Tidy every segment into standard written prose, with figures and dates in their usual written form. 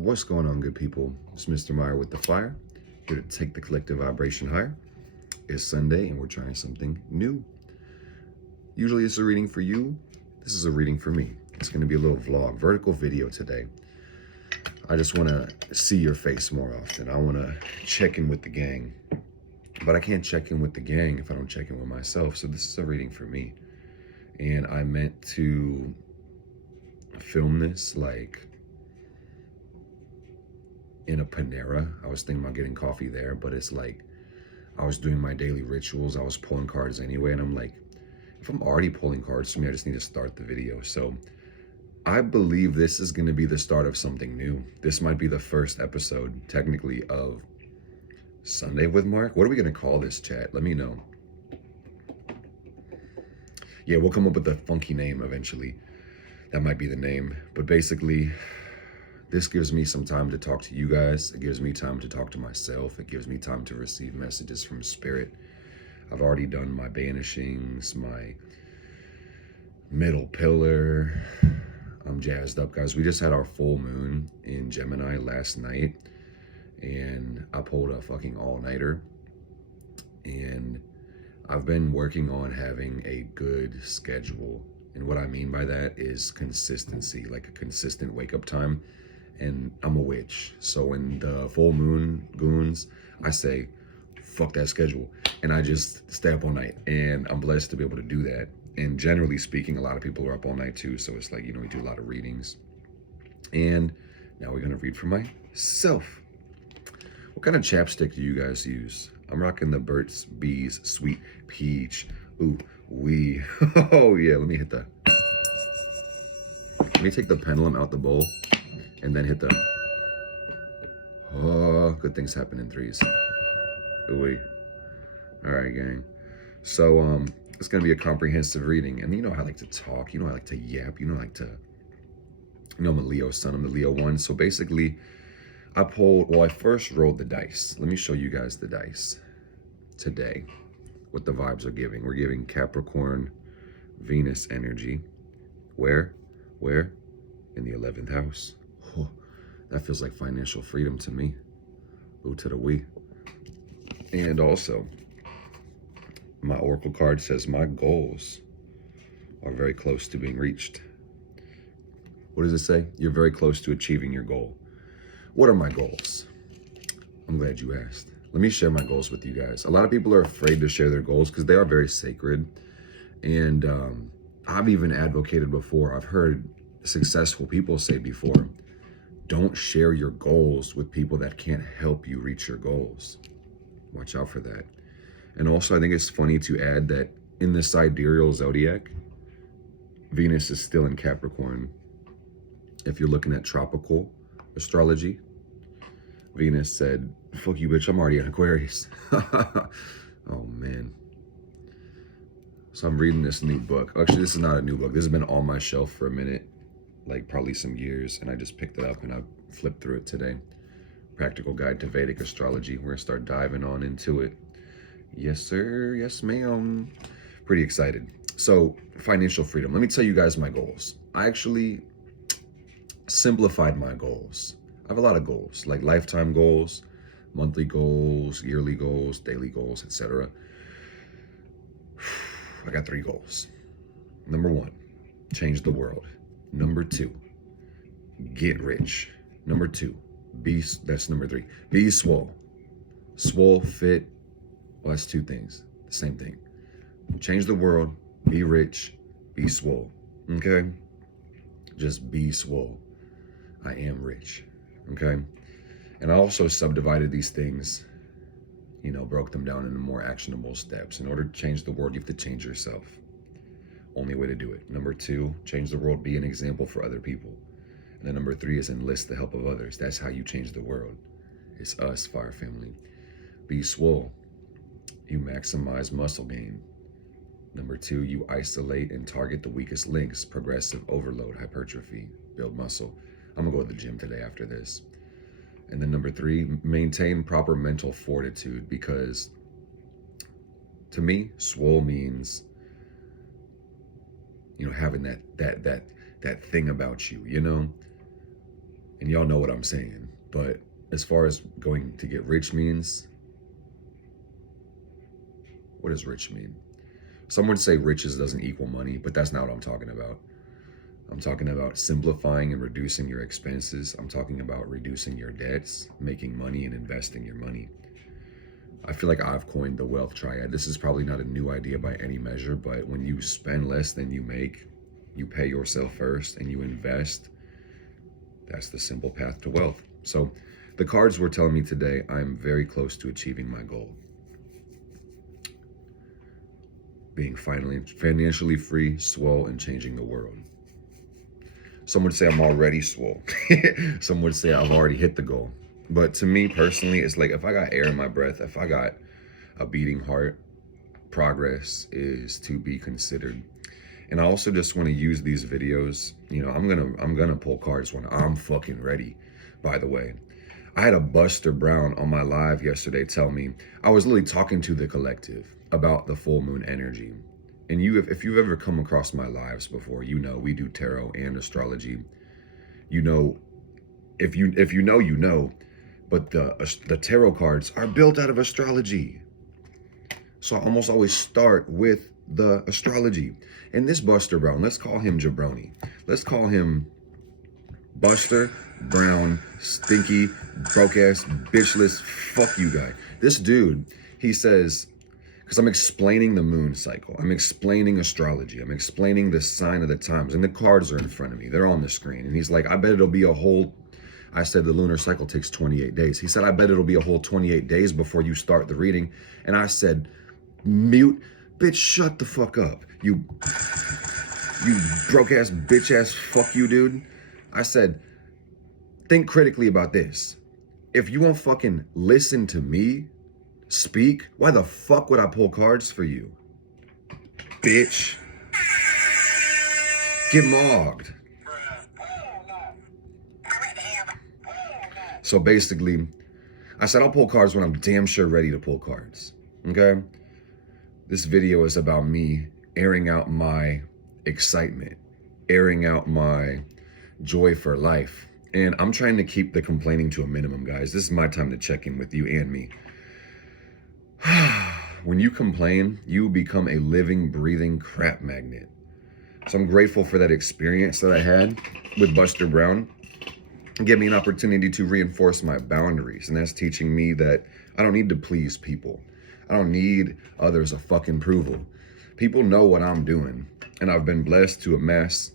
What's going on, good people? It's Mr. Meyer with the Fire, here to take the collective vibration higher. It's Sunday and we're trying something new. Usually it's a reading for you. This is a reading for me. It's going to be a little vlog, vertical video today. I just want to see your face more often. I want to check in with the gang. But I can't check in with the gang if I don't check in with myself. So this is a reading for me. And I meant to film this like in a Panera. I was thinking about getting coffee there, but it's like I was doing my daily rituals. I was pulling cards anyway, and I'm like, if I'm already pulling cards for me, I just need to start the video. So I believe this is going to be the start of something new. This might be the first episode, technically, of Sunday with Mark. What are we going to call this, chat? Let me know. Yeah, we'll come up with a funky name eventually. That might be the name. But basically, this gives me some time to talk to you guys. It gives me time to talk to myself. It gives me time to receive messages from spirit. I've already done my banishings, my middle pillar. I'm jazzed up, guys. We just had our full moon in Gemini last night, and I pulled a fucking all-nighter. And I've been working on having a good schedule. And what I mean by that is consistency, like a consistent wake-up time. And I'm a witch, so when the full moon goons, I say, fuck that schedule, and I just stay up all night, and I'm blessed to be able to do that. And generally speaking, a lot of people are up all night too, so it's like, you know, we do a lot of readings. And now we're gonna read for myself. What kind of chapstick do you guys use? I'm rocking the Burt's Bees Sweet Peach. Ooh, wee. Oh yeah, let me take the pendulum out the bowl. And then hit the, oh, good things happen in threes. Ooh. All right, gang. So it's gonna be a comprehensive reading. And you know I like to talk, you know I like to yap, you know I like to, you know I'm a Leo son, I'm the Leo one. So basically, I first rolled the dice. Let me show you guys the dice today, what the vibes are giving. We're giving Capricorn, Venus energy. Where? In the 11th house. Oh, that feels like financial freedom to me. Ooh, to the we. And also, my oracle card says my goals are very close to being reached. What does it say? You're very close to achieving your goal. What are my goals? I'm glad you asked. Let me share my goals with you guys. A lot of people are afraid to share their goals because they are very sacred. And I've even advocated before. I've heard successful people say before, don't share your goals with people that can't help you reach your goals. Watch out for that. And also, I think it's funny to add that in the sidereal zodiac, Venus is still in Capricorn. If you're looking at tropical astrology, Venus said, fuck you, bitch, I'm already in Aquarius. Oh, man. So I'm reading this new book. Actually, this is not a new book. This has been on my shelf for a minute, like probably some years, and I just picked it up and I flipped through it today. Practical Guide to Vedic Astrology. We're gonna start diving on into it. Yes, sir. Yes, ma'am. Pretty excited. So, financial freedom. Let me tell you guys my goals. I actually simplified my goals. I have a lot of goals, like lifetime goals, monthly goals, yearly goals, daily goals, etc. I got 3 goals. Number 1, change the world. Number 2, get rich. Number 2, that's number 3. Be swole. Swole, fit, well, that's 2 things. The same thing. Change the world, be rich, be swole. Okay? Just be swole. I am rich. Okay? And I also subdivided these things, you know, broke them down into more actionable steps. In order to change the world, you have to change yourself. Only way to do it. Number 2, change the world, be an example for other people. And then number 3 is enlist the help of others. That's how you change the world. It's us, Fire Family. Be swole. You maximize muscle gain. Number 2, you isolate and target the weakest links. Progressive overload, hypertrophy, build muscle. I'm gonna go to the gym today after this. And then number 3, maintain proper mental fortitude, because to me, swole means, you know, having that thing about you, you know? And y'all know what I'm saying. But as far as going to get rich means, what does rich mean? Some would say riches doesn't equal money, but that's not what I'm talking about. I'm talking about simplifying and reducing your expenses. I'm talking about reducing your debts, making money, and investing your money. I feel like I've coined the wealth triad. This is probably not a new idea by any measure, but when you spend less than you make, you pay yourself first, and you invest, that's the simple path to wealth. So the cards were telling me today I'm very close to achieving my goal. Being finally financially free, swole, and changing the world. Some would say I'm already swole. Some would say I've already hit the goal. But to me personally, it's like if I got air in my breath, if I got a beating heart, progress is to be considered. And I also just want to use these videos. You know, I'm gonna pull cards when I'm fucking ready. By the way, I had a Buster Brown on my live yesterday tell me, I was literally talking to the collective about the full moon energy. And if you've ever come across my lives before, you know we do tarot and astrology. You know, if you know, you know, but the tarot cards are built out of astrology. So I almost always start with the astrology. And this Buster Brown, let's call him Jabroni. Let's call him Buster Brown, stinky, broke-ass, bitchless, fuck you guy. This dude, he says, because I'm explaining the moon cycle. I'm explaining astrology. I'm explaining the sign of the times. And the cards are in front of me. They're on the screen. And he's like, I bet it'll be a whole... I said the lunar cycle takes 28 days. He said, I bet it'll be a whole 28 days before you start the reading. And I said, mute. Bitch, shut the fuck up. You broke-ass, bitch-ass, fuck you, dude. I said, think critically about this. If you won't fucking listen to me speak, why the fuck would I pull cards for you? Bitch. Get mogged. So basically, I said I'll pull cards when I'm damn sure ready to pull cards. Okay? This video is about me airing out my excitement, airing out my joy for life. And I'm trying to keep the complaining to a minimum, guys. This is my time to check in with you and me. When you complain, you become a living, breathing crap magnet. So I'm grateful for that experience that I had with Buster Brown. It gave me an opportunity to reinforce my boundaries. And that's teaching me that I don't need to please people. I don't need others' fucking approval. People know what I'm doing. And I've been blessed to amass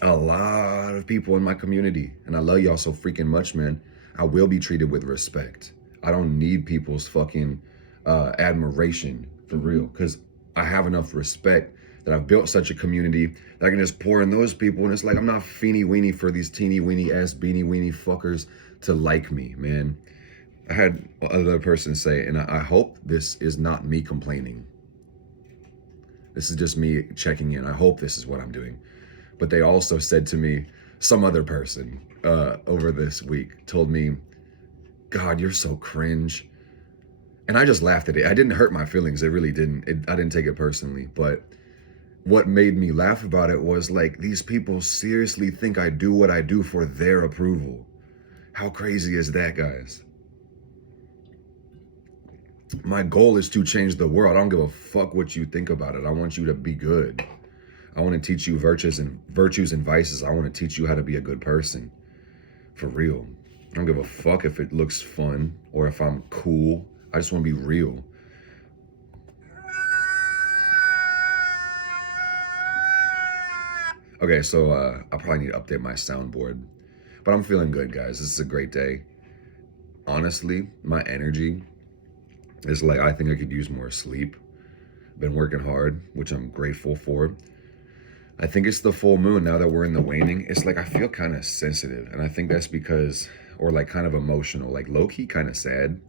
a lot of people in my community. And I love y'all so freaking much, man. I will be treated with respect. I don't need people's fucking admiration, for real, because I have enough respect that I've built such a community that I can just pour in those people. And it's like, I'm not feeny weeny for these teeny weeny ass beanie weeny fuckers to like me, man. I had another person say, and I hope this is not me complaining. This is just me checking in. I hope this is what I'm doing. But they also said to me, some other person over this week told me, God, you're so cringe. And I just laughed at it. I didn't hurt my feelings. It really didn't. I didn't take it personally. But what made me laugh about it was like, these people seriously think I do what I do for their approval. How crazy is that, guys? My goal is to change the world. I don't give a fuck what you think about it. I want you to be good. I want to teach you virtues and vices. I want to teach you how to be a good person. For real. I don't give a fuck if it looks fun or if I'm cool. I just want to be real. Okay, so I probably need to update my soundboard. But I'm feeling good, guys. This is a great day. Honestly, my energy is like, I think I could use more sleep. Been working hard, which I'm grateful for. I think it's the full moon. Now that we're in the waning, it's like I feel kind of sensitive. And I think that's because, or like kind of emotional, like low-key kind of sad.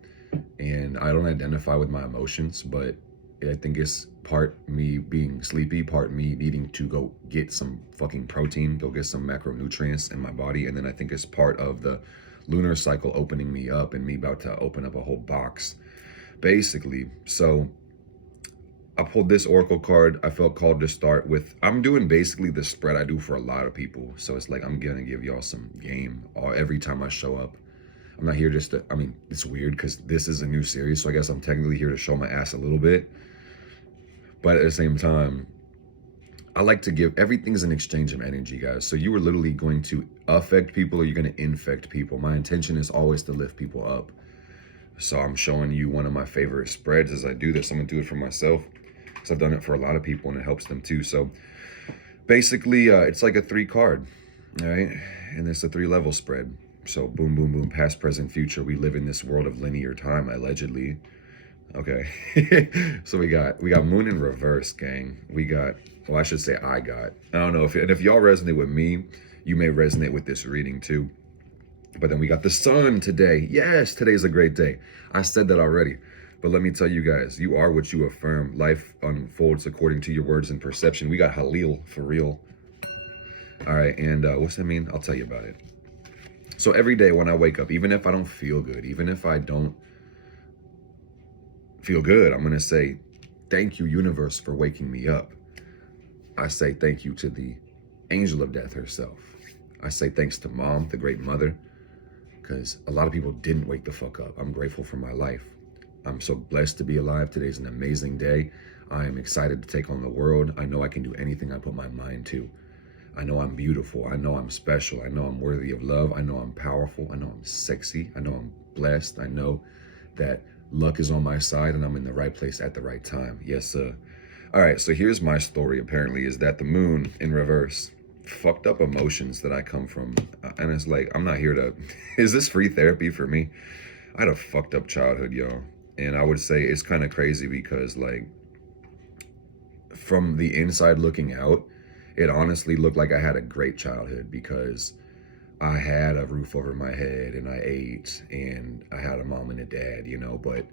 And I don't identify with my emotions, but I think it's part me being sleepy, part me needing to go get some fucking protein, go get some macronutrients in my body. And then I think it's part of the lunar cycle opening me up and me about to open up a whole box, basically. So I pulled this Oracle card. I felt called to start with, I'm doing basically the spread I do for a lot of people. So it's like, I'm going to give y'all some game every time I show up. I'm not here just to, I mean, it's weird because this is a new series. So I guess I'm technically here to show my ass a little bit. But at the same time, I like to give, everything's an exchange of energy, guys. So you are literally going to affect people or you're going to infect people. My intention is always to lift people up. So I'm showing you one of my favorite spreads as I do this. I'm going to do it for myself because I've done it for a lot of people and it helps them too. So basically, it's like a 3 card, all right? And it's a 3-level spread. So boom, boom, boom, past, present, future. We live in this world of linear time, allegedly. Okay. So we got moon in reverse, gang. We got, well, I should say I don't know if y'all resonate with me, you may resonate with this reading too. But then we got the sun today. Yes, today's a great day. I said that already. But let me tell you guys, you are what you affirm. Life unfolds according to your words and perception. We got Halil for real. All right, and what's that mean? I'll tell you about it. So every day when I wake up, even if I don't feel good, even if I don't feel good, I'm going to say, thank you, universe, for waking me up. I say thank you to the angel of death herself. I say thanks to mom, the great mother, because a lot of people didn't wake the fuck up. I'm grateful for my life. I'm so blessed to be alive. Today's an amazing day. I am excited to take on the world. I know I can do anything I put my mind to. I know I'm beautiful. I know I'm special. I know I'm worthy of love. I know I'm powerful. I know I'm sexy. I know I'm blessed. I know that luck is on my side and I'm in the right place at the right time. Yes, sir. All right, so here's my story, apparently, is that the moon in reverse, fucked up emotions that I come from. And it's like, I'm not here to, is this free therapy for me? I had a fucked up childhood, y'all. And I would say it's kind of crazy because, like, from the inside looking out, it honestly looked like I had a great childhood because I had a roof over my head and I ate and I had a mom and a dad, you know, but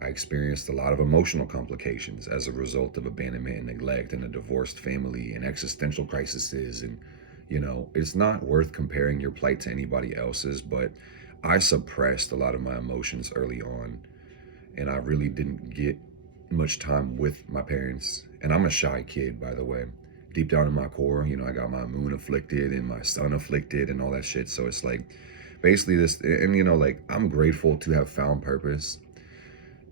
I experienced a lot of emotional complications as a result of abandonment and neglect and a divorced family and existential crises. And, you know, it's not worth comparing your plight to anybody else's, but I suppressed a lot of my emotions early on and I really didn't get much time with my parents. And I'm a shy kid, by the way. Deep down in my core, you know, I got my moon afflicted and my sun afflicted and all that shit. So it's like basically this, and you know, like I'm grateful to have found purpose.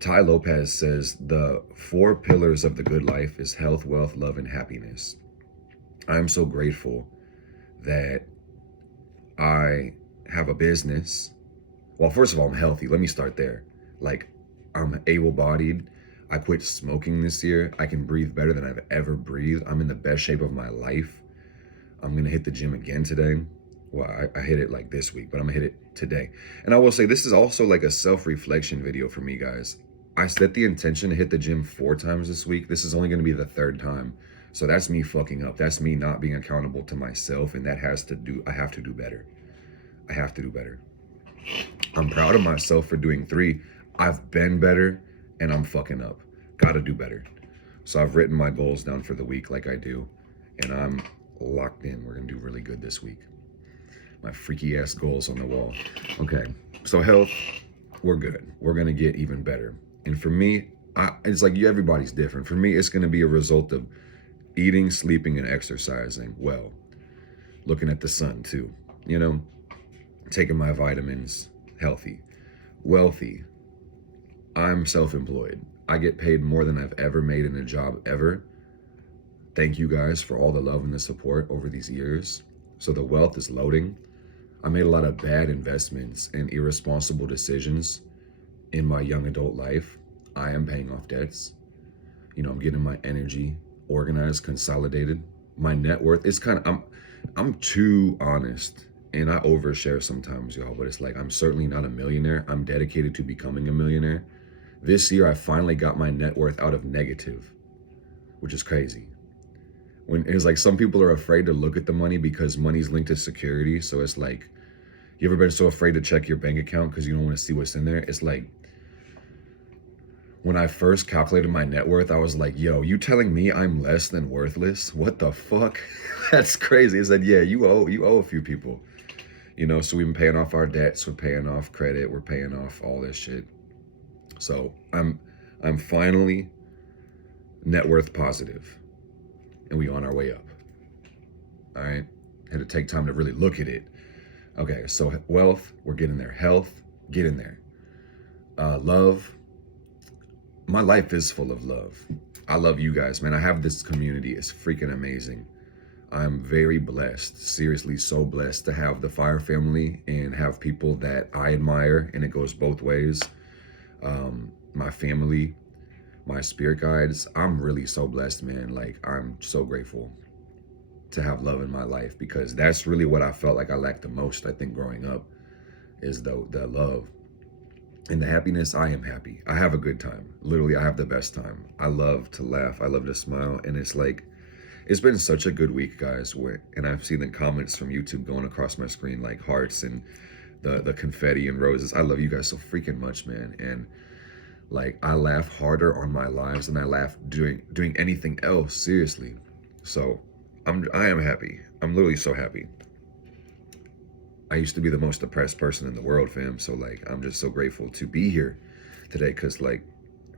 Ty Lopez says the 4 pillars of the good life is health, wealth, love, and happiness. I'm so grateful that I have a business. Well, first of all, I'm healthy. Let me start there. Like, I'm able-bodied. I quit smoking this year. I can breathe better than I've ever breathed. I'm in the best shape of my life. I'm going to hit the gym again today. Well, I hit it like this week, but I'm going to hit it today. And I will say this is also like a self-reflection video for me, guys. I set the intention to hit the gym 4 times this week. This is only going to be the 3rd time. So that's me fucking up. That's me not being accountable to myself. And that has to do, I have to do better. I have to do better. I'm proud of myself for doing 3. I've been better. And I'm fucking up. Gotta do better. So I've written my goals down for the week like I do. And I'm locked in. We're gonna do really good this week. My freaky ass goals on the wall. Okay, so health, we're good. We're gonna get even better. And for me, it's like everybody's different. For me, it's gonna be a result of eating, sleeping, and exercising well. Looking at the sun too, you know? Taking my vitamins, healthy, wealthy. I'm self-employed. I get paid more than I've ever made in a job ever. Thank you guys for all the love and the support over these years. So the wealth is loading. I made a lot of bad investments and irresponsible decisions in my young adult life. I am paying off debts. You know, I'm getting my energy organized, consolidated. My net worth is kind of, I'm too honest and I overshare sometimes, y'all, but it's like, I'm certainly not a millionaire. I'm dedicated to becoming a millionaire. This year, I finally got my net worth out of negative, which is crazy. When it's like some people are afraid to look at the money because money's linked to security. So it's like, you ever been so afraid to check your bank account because you don't want to see what's in there? It's like, when I first calculated my net worth, I was like, yo, you telling me I'm less than worthless? What the fuck? That's crazy. I said, yeah, you owe a few people. You know, so we've been paying off our debts, we're paying off credit, we're paying off all this shit. So I'm finally net worth positive, and we on our way up. All right, had to take time to really look at it. Okay, so wealth, we're getting there. Health, getting there. Love, my life is full of love. I love you guys, man. I have this community. It's freaking amazing. I'm very blessed, seriously so blessed to have the Fire family and have people that I admire, and it goes both ways. My family, my spirit guides, I'm really so blessed, man. Like, I'm so grateful to have love in my life, because that's really what I felt like I lacked the most, I think, growing up, is the love. And the happiness. I am happy. I have a good time. Literally, I have the best time. I love to laugh. I love to smile. And it's like, it's been such a good week, guys. And I've seen the comments from YouTube going across my screen, like hearts and the confetti and roses. I love you guys so freaking much, man. And like, I laugh harder on my lives than I laugh doing anything else, seriously. So I am happy. I'm literally so happy. I used to be the most depressed person in the world, fam. So like, I'm just so grateful to be here today, because like,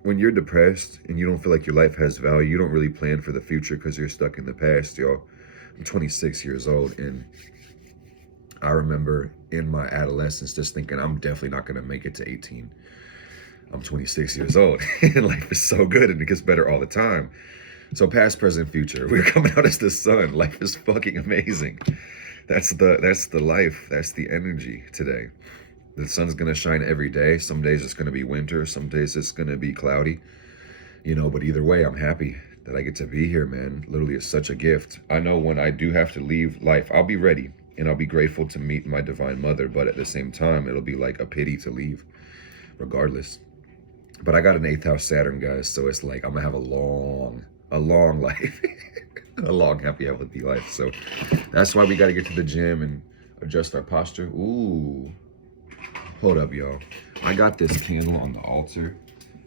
when you're depressed and you don't feel like your life has value, you don't really plan for the future because you're stuck in the past, y'all. I'm 26 years old, and I remember in my adolescence just thinking, I'm definitely not going to make it to 18. I'm 26 years old, and life is so good, and it gets better all the time. So past, present, future, we're coming out as the sun. Life is fucking amazing. That's the life. That's the energy today. The sun's gonna shine every day. Some days it's gonna be winter. Some days it's gonna be cloudy. You know, but either way, I'm happy that I get to be here, man. Literally, it's such a gift. I know when I do have to leave life, I'll be ready, and I'll be grateful to meet my divine mother. But at the same time, it'll be like a pity to leave, regardless. But I got an 8th house Saturn, guys, so it's like I'm gonna have a long life. A long, happy, healthy life. So that's why we got to get to the gym and adjust our posture. Ooh, hold up, y'all. I got this candle on the altar,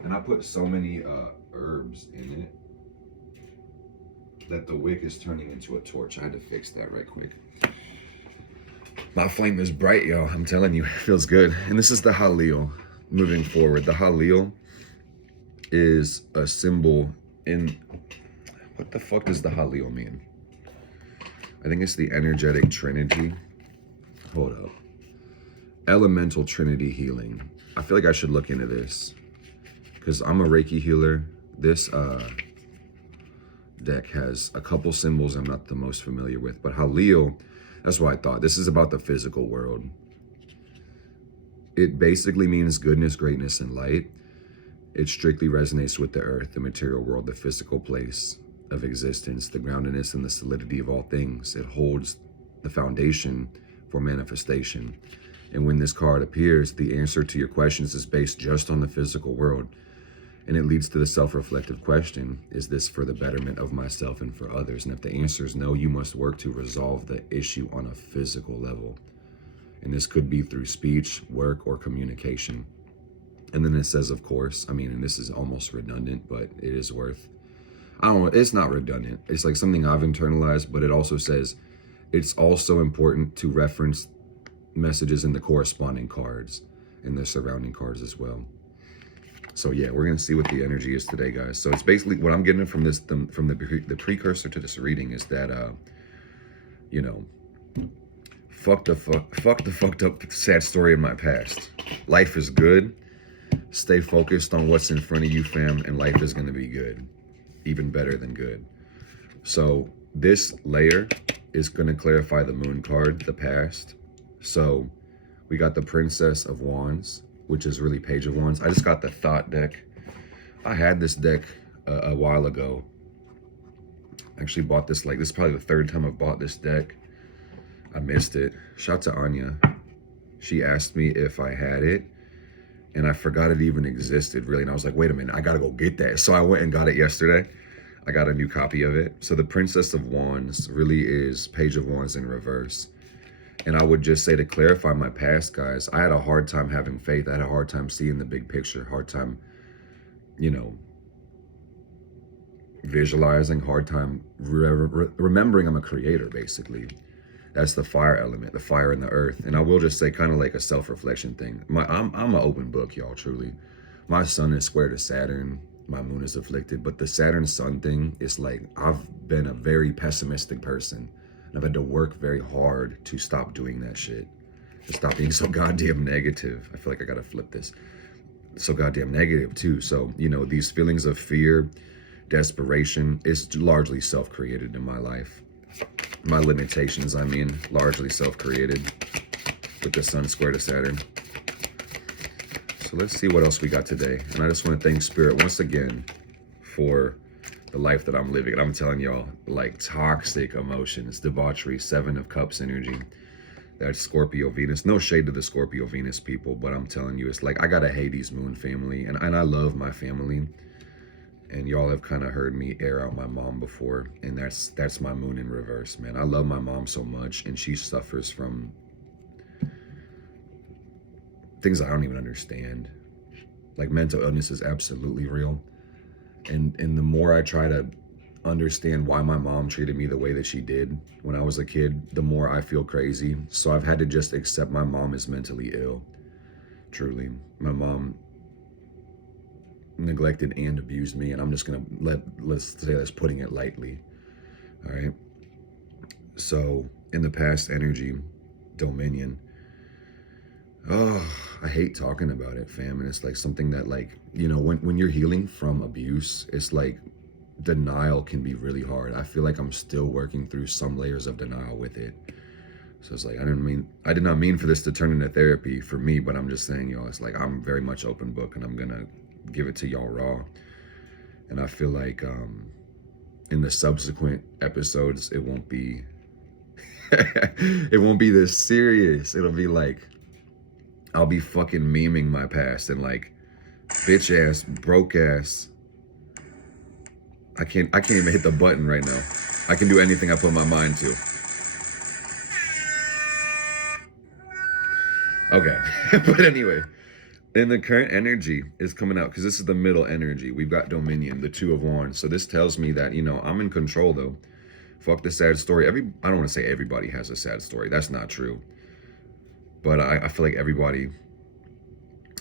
and I put so many herbs in it that the wick is turning into a torch. I had to fix that right quick. My flame is bright, y'all. I'm telling you, it feels good. And this is the Halil. Moving forward, the Halil is a symbol in... What the fuck does the Halil mean? I think it's the energetic trinity. Hold up. Elemental trinity healing. I feel like I should look into this, because I'm a Reiki healer. This deck has a couple symbols I'm not the most familiar with, but Halil, that's what I thought. This is about the physical world. It basically means goodness, greatness, and light. It strictly resonates with the earth, the material world, the physical place of existence, the groundedness and the solidity of all things. It holds the foundation for manifestation. And when this card appears, the answer to your questions is based just on the physical world. And it leads to the self-reflective question, is this for the betterment of myself and for others? And if the answer is no, you must work to resolve the issue on a physical level. And this could be through speech, work, or communication. And then it says, of course, I mean, and this is almost redundant, but it is worth, I don't know, it's not redundant. It's like something I've internalized, but it also says it's also important to reference messages in the corresponding cards and the surrounding cards as well. So yeah, we're going to see what the energy is today, guys. So it's basically what I'm getting from this, from the precursor to this reading is that, you know, fuck the fucked up sad story of my past. Life is good. Stay focused on what's in front of you, fam, and life is going to be good. Even better than good. So this layer is going to clarify the moon card, the past. So we got the Princess of Wands, which is really Page of Wands. I just got the Thought deck. I had this deck a while ago. I actually bought this, like, this is probably the 3rd time I've bought this deck. I missed it. Shout to Anya. She asked me if I had it, and I forgot it even existed, really. And I was like, wait a minute, I gotta go get that. So I went and got it yesterday. I got a new copy of it. So the Princess of Wands really is Page of Wands in reverse. And I would just say, to clarify my past, guys, I had a hard time having faith. I had a hard time seeing the big picture, hard time, you know, visualizing, hard time remembering I'm a creator, basically. That's the fire element, the fire in the earth. And I will just say, kind of like a self-reflection thing. I'm an open book, y'all, truly. My sun is square to Saturn. my moon is afflicted. But the Saturn Sun thing is like, I've been a very pessimistic person. And I've had to work very hard to stop doing that shit. To stop being so goddamn negative. I feel like I gotta flip this. So goddamn negative too. So, you know, these feelings of fear, desperation is largely self-created in my life. My limitations, I mean, largely self-created with the Sun square to Saturn. So let's see what else we got today. And I just want to thank Spirit once again for the life that I'm living. And I'm telling y'all, like, toxic emotions, debauchery, 7 of Cups energy. That's Scorpio Venus. No shade to the Scorpio Venus people, but I'm telling you, it's like, I got a Hades moon family, and I love my family. And y'all have kind of heard me air out my mom before, and that's my moon in reverse, man. I love my mom so much, and she suffers from things I don't even understand. Like, mental illness is absolutely real. And the more I try to understand why my mom treated me the way that she did when I was a kid, the more I feel crazy. So I've had to just accept my mom is mentally ill. Truly. My mom neglected and abused me, and I'm just gonna let's say that's putting it lightly. All right. So in the past energy, dominion. Oh, I hate talking about it, fam. And it's like something that, like, you know, when you're healing from abuse, it's like denial can be really hard. I feel like I'm still working through some layers of denial with it. So it's like, I did not mean for this to turn into therapy for me, but I'm just saying, y'all, it's like, I'm very much open book, and I'm gonna give it to y'all raw. And I feel like in the subsequent episodes, it won't be it won't be this serious. It'll be like, I'll be fucking memeing my past and like, bitch ass, broke ass. I can't even hit the button right now. I can do anything I put my mind to. Okay. But anyway, then the current energy is coming out, because this is the middle energy. We've got dominion, the 2 of Wands. So this tells me that, you know, I'm in control though. Fuck the sad story. I don't want to say everybody has a sad story. That's not true. But I feel like everybody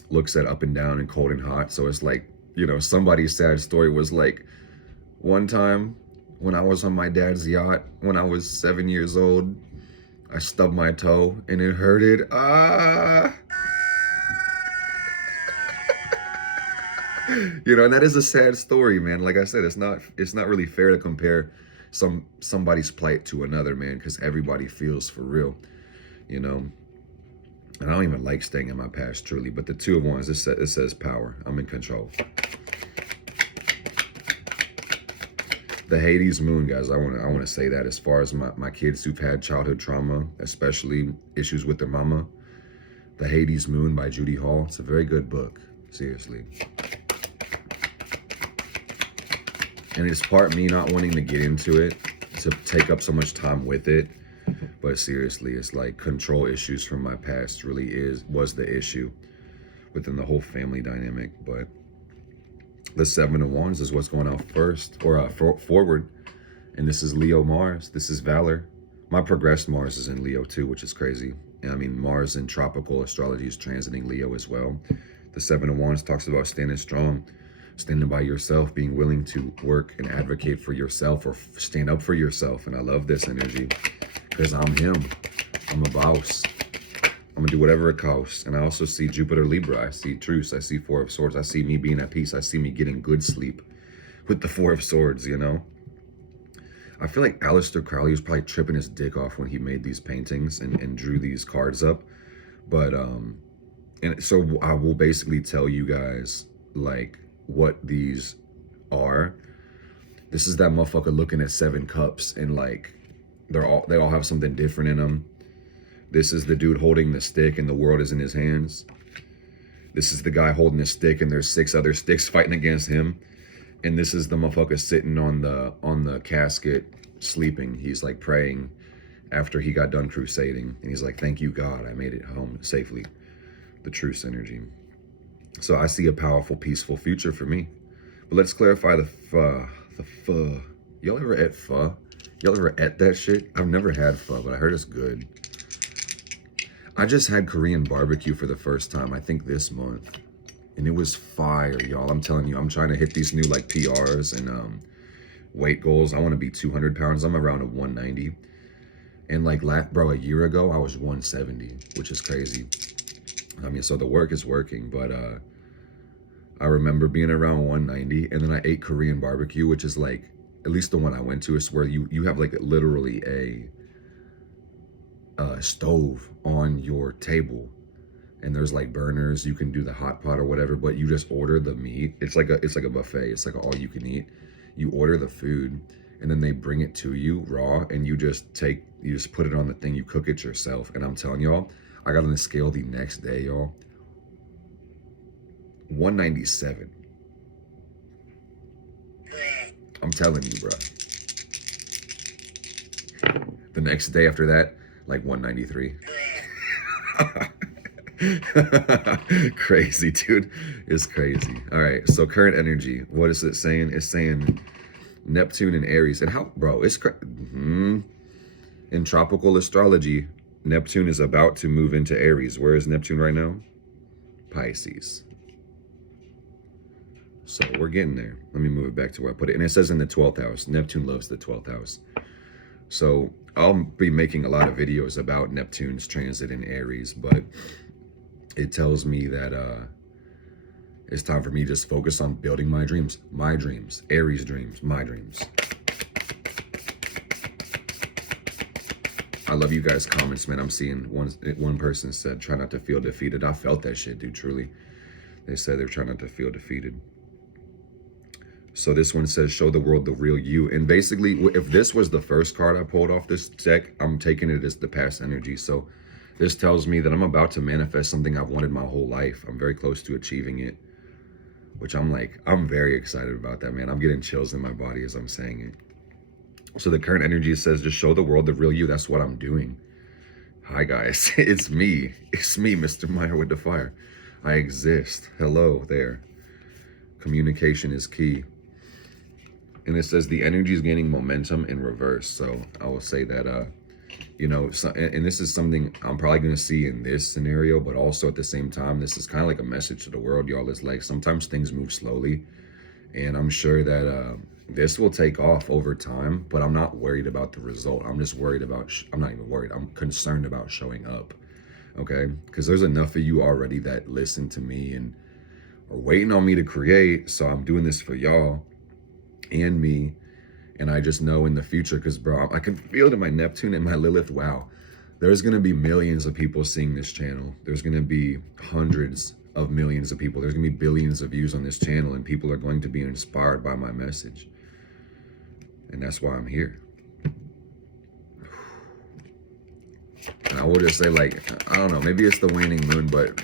looks at up and down and cold and hot. So it's like, you know, somebody's sad story was like, one time when I was on my dad's yacht, when I was 7 years old, I stubbed my toe and it hurted. You know, and that is a sad story, man. Like I said, it's not really fair to compare somebody's plight to another, man, because everybody feels for real, you know. And I don't even like staying in my past, truly. But the 2 of Wands, it says power. I'm in control. The Hades moon, guys, I want to say that as far as my kids who've had childhood trauma, especially issues with their mama. The Hades Moon by Judy Hall. It's a very good book, seriously. And it's part me not wanting to get into it, to take up so much time with it. But seriously, it's like control issues from my past really was the issue within the whole family dynamic. But the 7 of Wands is what's going on first, or forward. And this is Leo Mars. This is Valor. My progressed Mars is in Leo too, which is crazy. I mean, Mars in tropical astrology is transiting Leo as well. The 7 of Wands talks about standing strong, standing by yourself, being willing to work and advocate for yourself, or stand up for yourself. And I love this energy because I'm him. I'm a boss. I'm gonna do whatever it costs. And I also see Jupiter Libra. I see truce. I see 4 of Swords. I see me being at peace. I see me getting good sleep with the 4 of Swords, you know? I feel like Aleister Crowley was probably tripping his dick off when he made these paintings and drew these cards up. But, and so I will basically tell you guys, like, what these are. This is that motherfucker looking at 7 cups, and like, they all have something different in them. This is the dude holding the stick and the world is in his hands. This is the guy holding the stick and there's 6 other sticks fighting against him. And this is the motherfucker sitting on the casket sleeping. He's like praying after he got done crusading. And he's like, thank you, God, I made it home safely. The truce energy. So I see a powerful, peaceful future for me. But let's clarify the pho. Y'all ever ate pho? Y'all ever ate that shit? I've never had pho, but I heard it's good. I just had Korean barbecue for the first time, I think this month. And it was fire, y'all. I'm telling you, I'm trying to hit these new like PRs and weight goals. I want to be 200 pounds. I'm around a 190. And like, bro, a year ago, I was 170, which is crazy. I mean, so the work is working, but I remember being around 190, and then I ate Korean barbecue, which is like, at least the one I went to, is where you have like literally a stove on your table, and there's like burners. You can do the hot pot or whatever, but you just order the meat. It's like a buffet. It's like all you can eat. You order the food, and then they bring it to you raw, and you just put it on the thing. You cook it yourself. And I'm telling y'all, I got on the scale the next day, y'all. 197. I'm telling you, bro. The next day after that, like 193. Crazy, dude. It's crazy. All right, so current energy. What is it saying? It's saying Neptune and Aries. And how, bro, it's in tropical astrology, Neptune is about to move into Aries. Where is Neptune right now? Pisces. So we're getting there. Let me move it back to where I put it. And it says in the 12th house. Neptune loves the 12th house. So I'll be making a lot of videos about Neptune's transit in Aries, but it tells me that it's time for me to just focus on building my dreams, Aries dreams, my dreams. I love you guys' comments, man. I'm seeing one person said, try not to feel defeated. I felt that shit, dude, truly. They said they're trying not to feel defeated. So this one says, show the world the real you. And basically, if this was the first card I pulled off this deck, I'm taking it as the past energy. So this tells me that I'm about to manifest something I've wanted my whole life. I'm very close to achieving it, which I'm very excited about that, man. I'm getting chills in my body as I'm saying it. So the current energy says, just show the world the real you. That's what I'm doing. Hi, guys. It's me. It's me, Mr. Meyer with the fire. I exist. Hello there. Communication is key. And it says the energy is gaining momentum in reverse. So I will say that, you know, and this is something I'm probably going to see in this scenario, but also at the same time, this is kind of like a message to the world, y'all. It's like sometimes things move slowly. And I'm sure that this will take off over time, but I'm not worried about the result. I'm just worried about, I'm not even worried. I'm concerned about showing up. Okay. Because there's enough of you already that listen to me and are waiting on me to create. So I'm doing this for y'all and me. And I just know in the future, because bro, I can feel it in my Neptune and my Lilith. Wow. There's going to be millions of people seeing this channel. There's going to be hundreds of millions of people. There's going to be billions of views on this channel, and people are going to be inspired by my message. And that's why I'm here. And I will just say, like, I don't know, maybe it's the waning moon, but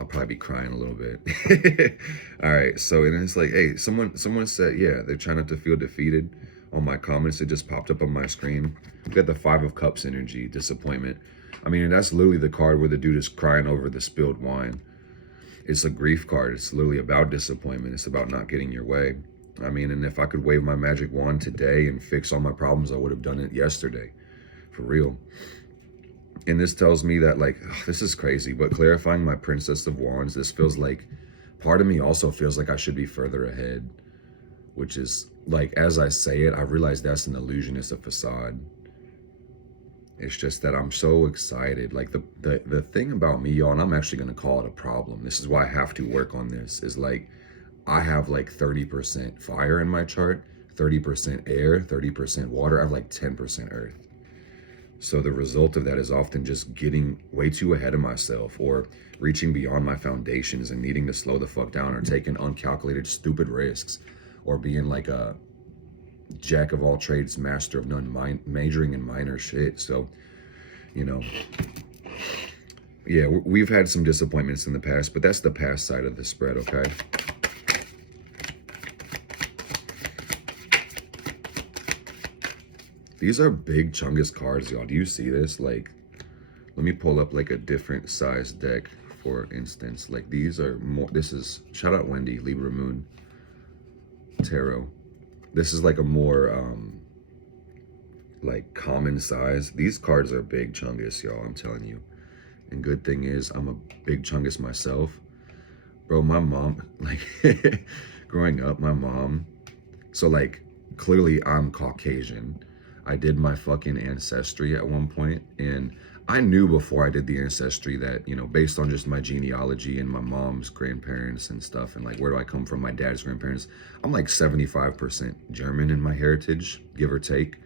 I'll probably be crying a little bit. All right, so and it's like, hey, someone said, yeah, they're trying not to feel defeated. On my comments, it just popped up on my screen. We got the 5 of Cups energy, disappointment. I mean, that's literally the card where the dude is crying over the spilled wine. It's a grief card. It's literally about disappointment. It's about not getting your way. I mean, and if I could wave my magic wand today and fix all my problems, I would have done it yesterday, for real. And this tells me that, like, ugh, this is crazy, but clarifying my Princess of Wands, this feels like, part of me also feels like I should be further ahead, which is, like, as I say it, I realize that's an illusion, it's a facade. It's just that I'm so excited. Like, the thing about me, y'all, and I'm actually going to call it a problem. This is why I have to work on this, is, like, I have, like, 30% fire in my chart, 30% air, 30% water. I have, like, 10% earth. So the result of that is often just getting way too ahead of myself, or reaching beyond my foundations and needing to slow the fuck down, or taking uncalculated, stupid risks, or being like a jack of all trades, master of none, majoring in minor shit. So, you know, yeah, we've had some disappointments in the past, but that's the past side of the spread, okay? These are big Chungus cards, y'all. Do you see this? Like, let me pull up like a different size deck, for instance. Like, these are more, this is, shout out Wendy, Libra Moon, Tarot. This is like a more, like, common size. These cards are big Chungus, y'all, I'm telling you. And good thing is, I'm a big Chungus myself. Bro, my mom, like, growing up, my mom, so like, clearly I'm Caucasian. I did my fucking ancestry at one point, and I knew before I did the ancestry that, you know, based on just my genealogy and my mom's grandparents and stuff, and like, where do I come from, my dad's grandparents, I'm like 75% German in my heritage, give or take.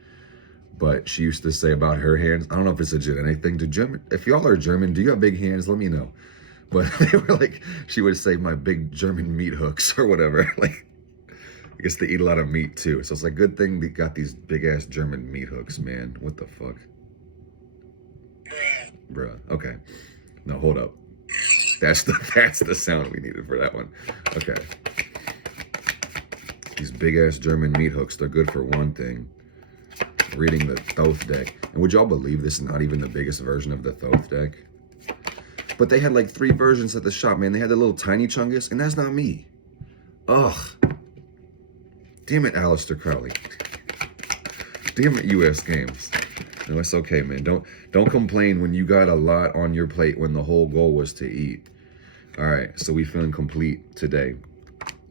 But she used to say about her hands, I don't know if it's a genetic thing. If y'all are German, do you have big hands? Let me know. But they were like, she would say my big German meat hooks or whatever. Like, I guess they eat a lot of meat too. So it's like, good thing they got these big ass German meat hooks, man. What the fuck? Bruh. Okay. No, hold up. That's the sound we needed for that one. Okay. These big ass German meat hooks, they're good for one thing. Reading the Thoth deck. And would y'all believe this is not even the biggest version of the Thoth deck? But they had like 3 versions at the shop, man. They had the little tiny chungus, and that's not me. Ugh. Damn it, Aleister Crowley. Damn it, US Games. No, it's okay, man. Don't complain when you got a lot on your plate when the whole goal was to eat. All right, so we feeling complete today.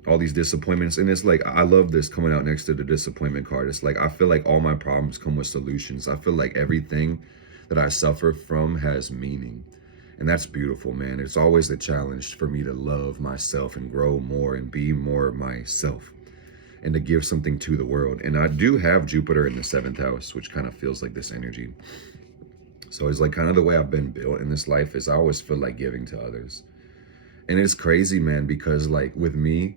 All these disappointments, and it's like, I love this coming out next to the disappointment card. It's like, I feel like all my problems come with solutions. I feel like everything that I suffer from has meaning. And that's beautiful, man. It's always a challenge for me to love myself and grow more and be more myself and to give something to the world. And I do have Jupiter in the 7th house, which kind of feels like this energy. So it's like kind of the way I've been built in this life is I always feel like giving to others. And it's crazy, man, because like with me,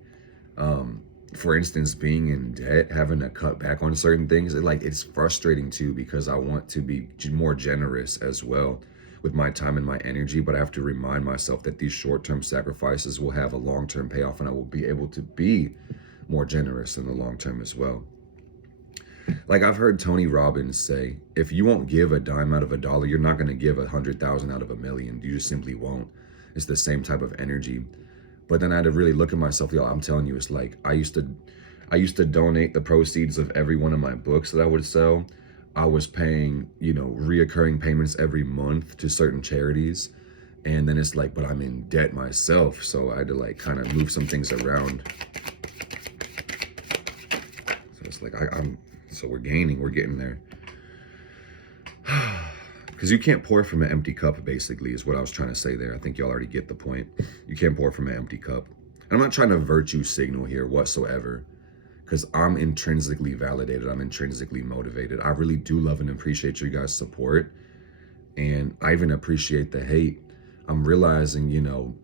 for instance, being in debt, having to cut back on certain things, it's frustrating too, because I want to be more generous as well with my time and my energy, but I have to remind myself that these short-term sacrifices will have a long-term payoff, and I will be able to be more generous in the long term as well. Like I've heard Tony Robbins say, if you won't give a dime out of a dollar, you're not going to give 100,000 out of a million. You just simply won't. It's the same type of energy. But then I had to really look at myself, y'all. I'm telling you, it's like I used to donate the proceeds of every one of my books that I would sell. I was paying, you know, reoccurring payments every month to certain charities. And then it's like, but I'm in debt myself. So I had to like kind of move some things around. So it's like, so we're gaining, we're getting there. Because you can't pour from an empty cup, basically, is what I was trying to say there. I think y'all already get the point. You can't pour from an empty cup. And I'm not trying to virtue signal here whatsoever, because I'm intrinsically validated. I'm intrinsically motivated. I really do love and appreciate your guys' support. And I even appreciate the hate. I'm realizing, you know,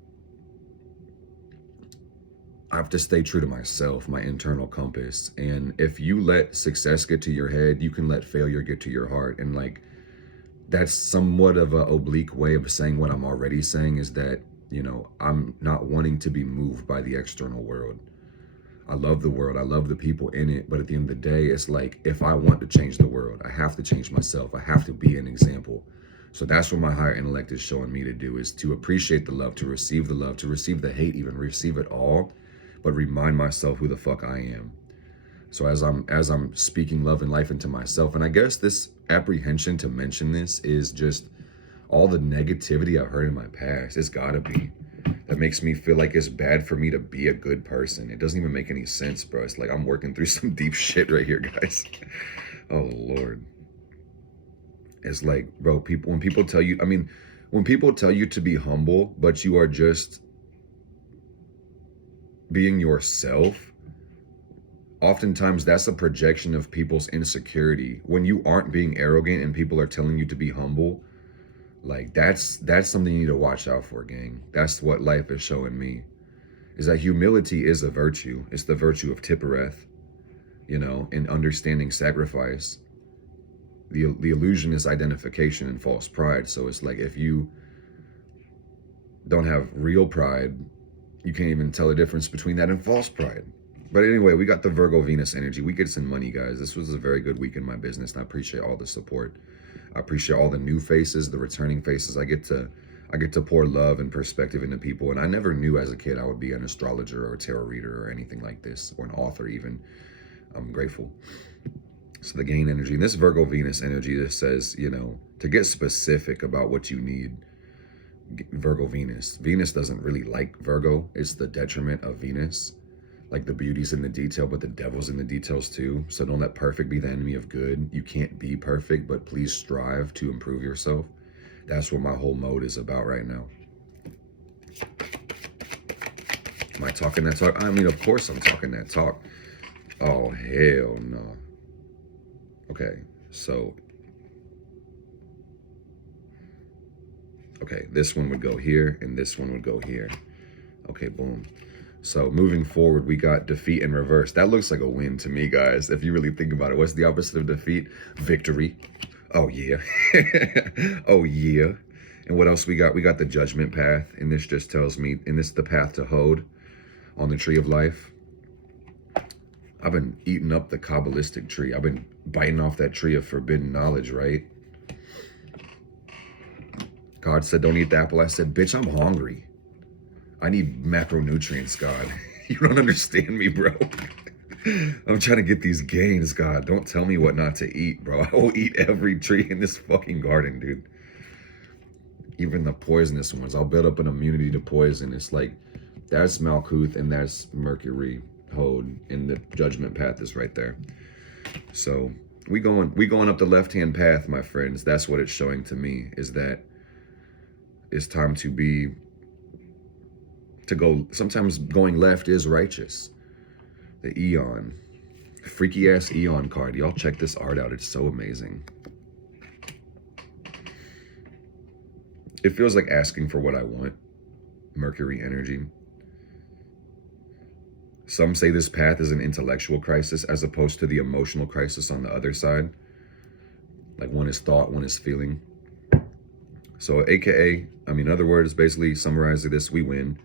I have to stay true to myself, my internal compass. And if you let success get to your head, you can let failure get to your heart. And like, that's somewhat of an oblique way of saying what I'm already saying, is that, you know, I'm not wanting to be moved by the external world. I love the world. I love the people in it. But at the end of the day, it's like, if I want to change the world, I have to change myself. I have to be an example. So that's what my higher intellect is showing me to do, is to appreciate the love, to receive the hate, even receive it all, but remind myself who the fuck I am. So as I'm speaking love and life into myself, and I guess this apprehension to mention this is just all the negativity I've heard in my past. It's gotta be. That makes me feel like it's bad for me to be a good person. It doesn't even make any sense, bro. It's like I'm working through some deep shit right here, guys. Oh, Lord. It's like, bro, when people tell you, when people tell you to be humble, but you are just being yourself, oftentimes that's a projection of people's insecurity. When you aren't being arrogant and people are telling you to be humble, like that's something you need to watch out for, gang. That's what life is showing me, is that humility is a virtue. It's the virtue of Tippereth, you know, and understanding sacrifice. The illusion is identification and false pride. So it's like, if you don't have real pride, you can't even tell the difference between that and false pride. But anyway, we got the Virgo Venus energy. We get some money, guys. This was a very good week in my business, and I appreciate all the support. I appreciate all the new faces, the returning faces. I get to pour love and perspective into people. And I never knew as a kid I would be an astrologer or a tarot reader or anything like this, or an author even. I'm grateful. So the gain energy, and this Virgo Venus energy, this says, you know, to get specific about what you need. Virgo Venus. Venus doesn't really like Virgo. It's the detriment of Venus. Like the beauty's in the detail, but the devil's in the details too. So don't let perfect be the enemy of good. You can't be perfect, but please strive to improve yourself. That's what my whole mode is about right now. Am I talking that talk? I mean, of course I'm talking that talk. Oh, hell no. Okay, so. Okay, this one would go here, and this one would go here. Okay, boom. So moving forward, we got defeat in reverse. That looks like a win to me, guys. If you really think about it, what's the opposite of defeat? Victory. Oh, yeah. Oh, yeah. And what else we got? We got the judgment path. And this just tells me, and this is the path to Hod on the tree of life. I've been eating up the Kabbalistic tree. I've been biting off that tree of forbidden knowledge, right? God said, don't eat the apple. I said, bitch, I'm hungry. I need macronutrients, God. You don't understand me, bro. I'm trying to get these gains, God. Don't tell me what not to eat, bro. I will eat every tree in this fucking garden, dude. Even the poisonous ones. I'll build up an immunity to poison. It's like, that's Malkuth and that's Mercury, Hod, and the judgment path is right there. So we going up the left-hand path, my friends. That's what it's showing to me, is that it's time to go. Sometimes going left is righteous. The Eon, freaky ass Eon card. Y'all check this art out. It's so amazing. It feels like asking for what I want. Mercury energy. Some say this path is an intellectual crisis as opposed to the emotional crisis on the other side. Like one is thought, one is feeling. So AKA, I mean, in other words, basically summarizing this, we win.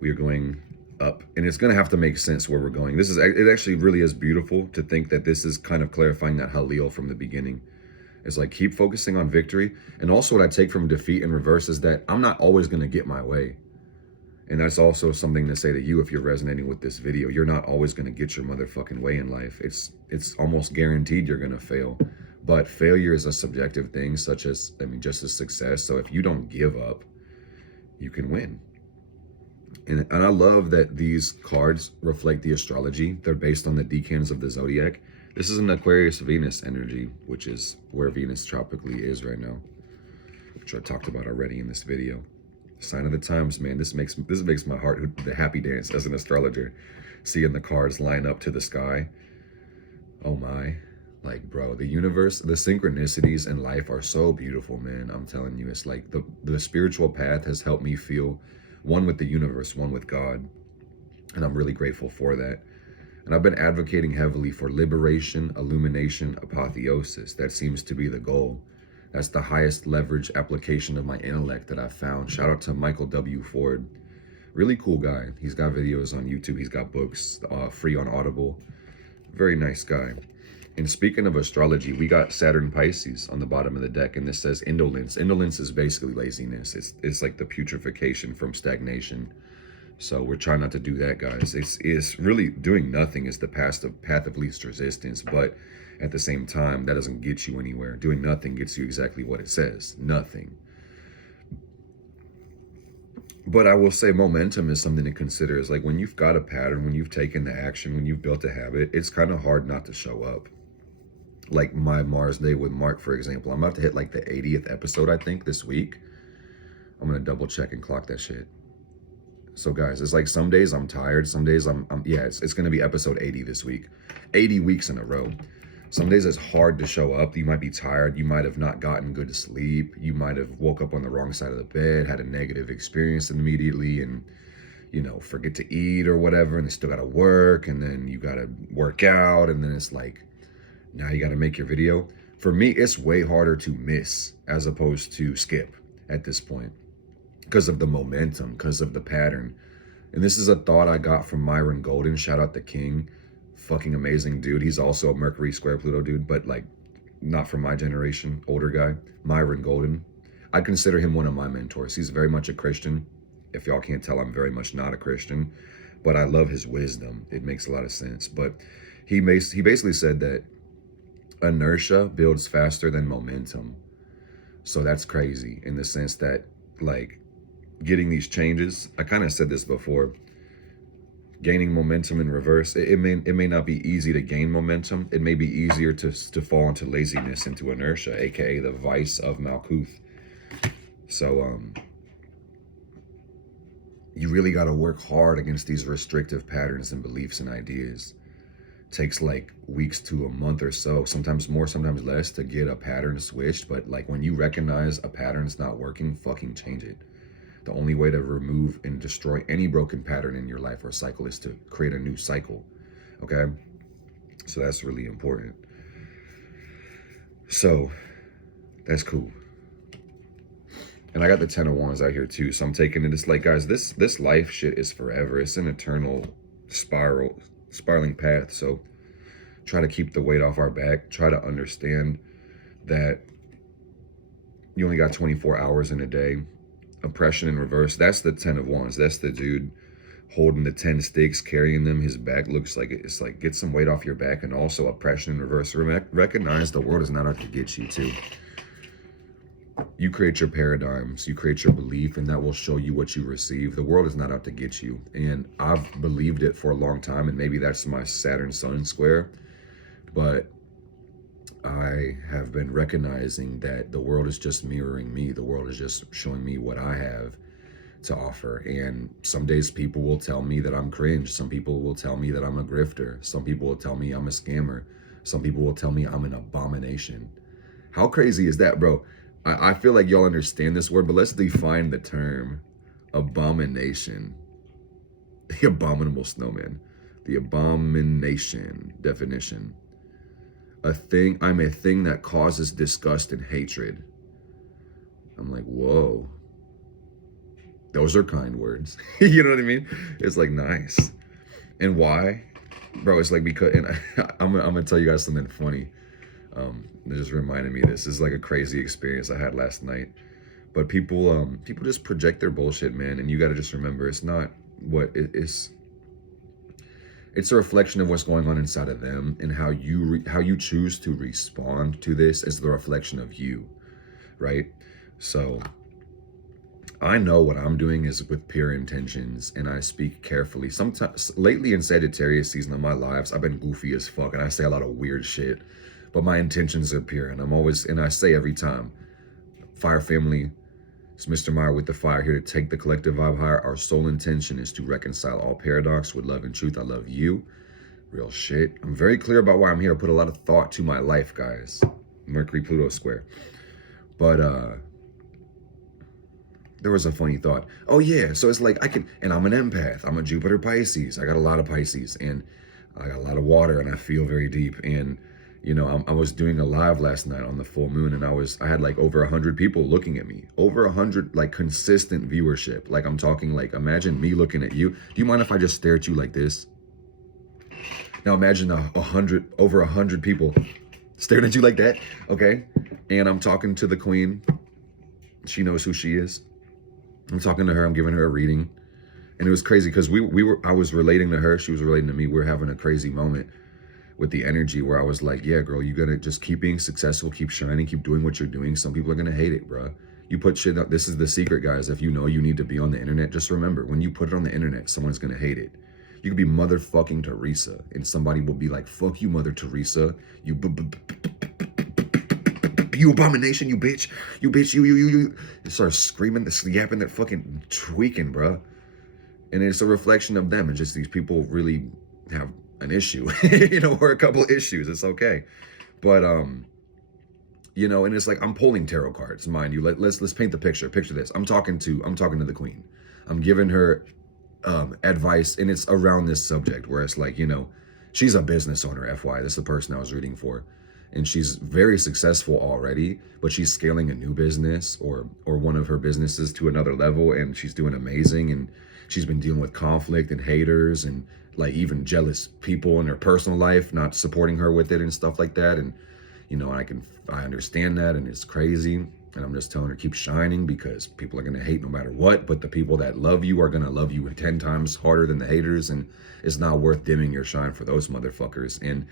We are going up, and it's going to have to make sense where we're going. It actually really is beautiful to think that this is kind of clarifying that Halil from the beginning. It's like, keep focusing on victory. And also what I take from defeat in reverse is that I'm not always going to get my way. And that's also something to say to you if you're resonating with this video. You're not always going to get your motherfucking way in life. It's almost guaranteed you're going to fail. But failure is a subjective thing, such as, I mean, just as success. So if you don't give up, you can win. And I love that these cards reflect the astrology. They're based on the decans of the zodiac. This is an Aquarius Venus energy, which is where Venus tropically is right now, which I talked about already in this video. Sign of the times, man. This makes my heart the happy dance as an astrologer, seeing the cards line up to the sky. Oh my. Like, bro, the universe, the synchronicities in life are so beautiful, man. I'm telling you, it's like the spiritual path has helped me feel one with the universe, one with God. And I'm really grateful for that. And I've been advocating heavily for liberation, illumination, apotheosis. That seems to be the goal. That's the highest leverage application of my intellect that I've found. Shout out to Michael W. Ford. Really cool guy. He's got videos on YouTube. He's got books free on Audible. Very nice guy. And speaking of astrology, we got Saturn Pisces on the bottom of the deck, and this says indolence. Indolence is basically laziness. It's like the putrefaction from stagnation. So we're trying not to do that, guys. It's really doing nothing is the path of least resistance, but at the same time, that doesn't get you anywhere. Doing nothing gets you exactly what it says, nothing. But I will say momentum is something to consider. Is like when you've got a pattern, when you've taken the action, when you've built a habit, it's kind of hard not to show up. Like my Mars Day with Mark, for example. I'm about to hit like the 80th episode, I think, this week. I'm going to double check and clock that shit. So guys, it's like some days I'm tired. Some days it's going to be episode 80 this week. 80 weeks in a row. Some days it's hard to show up. You might be tired. You might have not gotten good sleep. You might have woke up on the wrong side of the bed, had a negative experience immediately, and, you know, forget to eat or whatever, and they still got to work, and then you got to work out, and then it's like, now you got to make your video. For me, it's way harder to miss as opposed to skip at this point because of the momentum, because of the pattern. And this is a thought I got from Myron Golden. Shout out the King. Fucking amazing dude. He's also a Mercury square Pluto dude, but like not from my generation, older guy. Myron Golden. I consider him one of my mentors. He's very much a Christian. If y'all can't tell, I'm very much not a Christian, but I love his wisdom. It makes a lot of sense. But he basically said that inertia builds faster than momentum. So that's crazy in the sense that like getting these changes. I kind of said this before. Gaining momentum in reverse. It may not be easy to gain momentum. It may be easier to fall into laziness, into inertia, aka the vice of Malkuth. So you really got to work hard against these restrictive patterns and beliefs and ideas. It takes like weeks to a month or so, sometimes more, sometimes less, to get a pattern switched. But like when you recognize a pattern's not working, fucking change it. The only way to remove and destroy any broken pattern in your life or cycle is to create a new cycle. Okay? So that's really important. So that's cool. And I got the 10 of Wands out here too. So I'm taking it. It's like, guys, this life shit is forever. It's an eternal spiraling path. So try to keep the weight off our back. Try to understand that you only got 24 hours in a day. Oppression in reverse. That's the 10 of Wands. That's the dude holding the 10 sticks, carrying them. His back looks like it's like, get some weight off your back. And also oppression in reverse. Recognize the world is not out to get you too. You create your paradigms, you create your belief, and that will show you what you receive. The world is not out to get you. And I've believed it for a long time, and maybe that's my Saturn Sun square. But I have been recognizing that the world is just mirroring me. The world is just showing me what I have to offer. And some days people will tell me that I'm cringe. Some people will tell me that I'm a grifter. Some people will tell me I'm a scammer. Some people will tell me I'm an abomination. How crazy is that, bro? I feel like y'all understand this word, but let's define the term abomination. The abominable snowman. The abomination definition. I'm a thing that causes disgust and hatred. I'm like, whoa. Those are kind words. You know what I mean? It's like, nice. And why? Bro, it's like, because, and I'm gonna tell you guys something funny. It just reminded me of this. This is like a crazy experience I had last night. But people just project their bullshit, man. And you got to just remember, it's not what it is. It's a reflection of what's going on inside of them, and how you choose to respond to this is the reflection of you, right? So I know what I'm doing is with pure intentions, and I speak carefully. Sometimes lately in Sagittarius season of my lives, I've been goofy as fuck, and I say a lot of weird shit. But my intentions are pure, and I say every time, Fire family, it's Mr. Meyer with the fire here to take the collective vibe higher. Our sole intention is to reconcile all paradox with love and truth. I love you. Real shit. I'm very clear about why I'm here. I put a lot of thought to my life, guys. Mercury-Pluto square. But there was a funny thought. Oh yeah, so it's like and I'm an empath. I'm a Jupiter Pisces. I got a lot of Pisces, and I got a lot of water, and I feel very deep. And you know, I was doing a live last night on the full moon, and I had like over 100 people looking at me. Over 100, like consistent viewership. Like I'm talking, like imagine me looking at you. Do you mind if I just stare at you like this? Now imagine over 100 people staring at you like that, okay? And I'm talking to the queen. She knows who she is. I'm talking to her. I'm giving her a reading, and it was crazy because I was relating to her. She was relating to me. We were having a crazy moment with the energy where I was like, yeah, girl, you gotta just keep being successful, keep shining, keep doing what you're doing. Some people are gonna hate it, bro. You put shit up. This is the secret, guys. If you know you need to be on the internet, just remember, when you put it on the internet, someone's gonna hate it. You could be motherfucking Teresa, and somebody will be like, fuck you, Mother Teresa. You abomination, you bitch. You bitch, you. They start screaming, yapping, they're fucking tweaking, bro. And it's a reflection of them. And just these people really have an issue, you know, or a couple issues. It's okay. But, you know, and it's like, I'm pulling tarot cards, mind you. Let's paint the picture. Picture this. I'm talking to the queen. I'm giving her advice, and it's around this subject where it's like, you know, she's a business owner, FY. This is the person I was reading for. And she's very successful already, but she's scaling a new business or one of her businesses to another level, and she's doing amazing. And she's been dealing with conflict and haters and like even jealous people in her personal life, not supporting her with it and stuff like that. And, you know, I understand that, and it's crazy. And I'm just telling her, keep shining, because people are going to hate no matter what. But the people that love you are going to love you 10 times harder than the haters. And it's not worth dimming your shine for those motherfuckers. And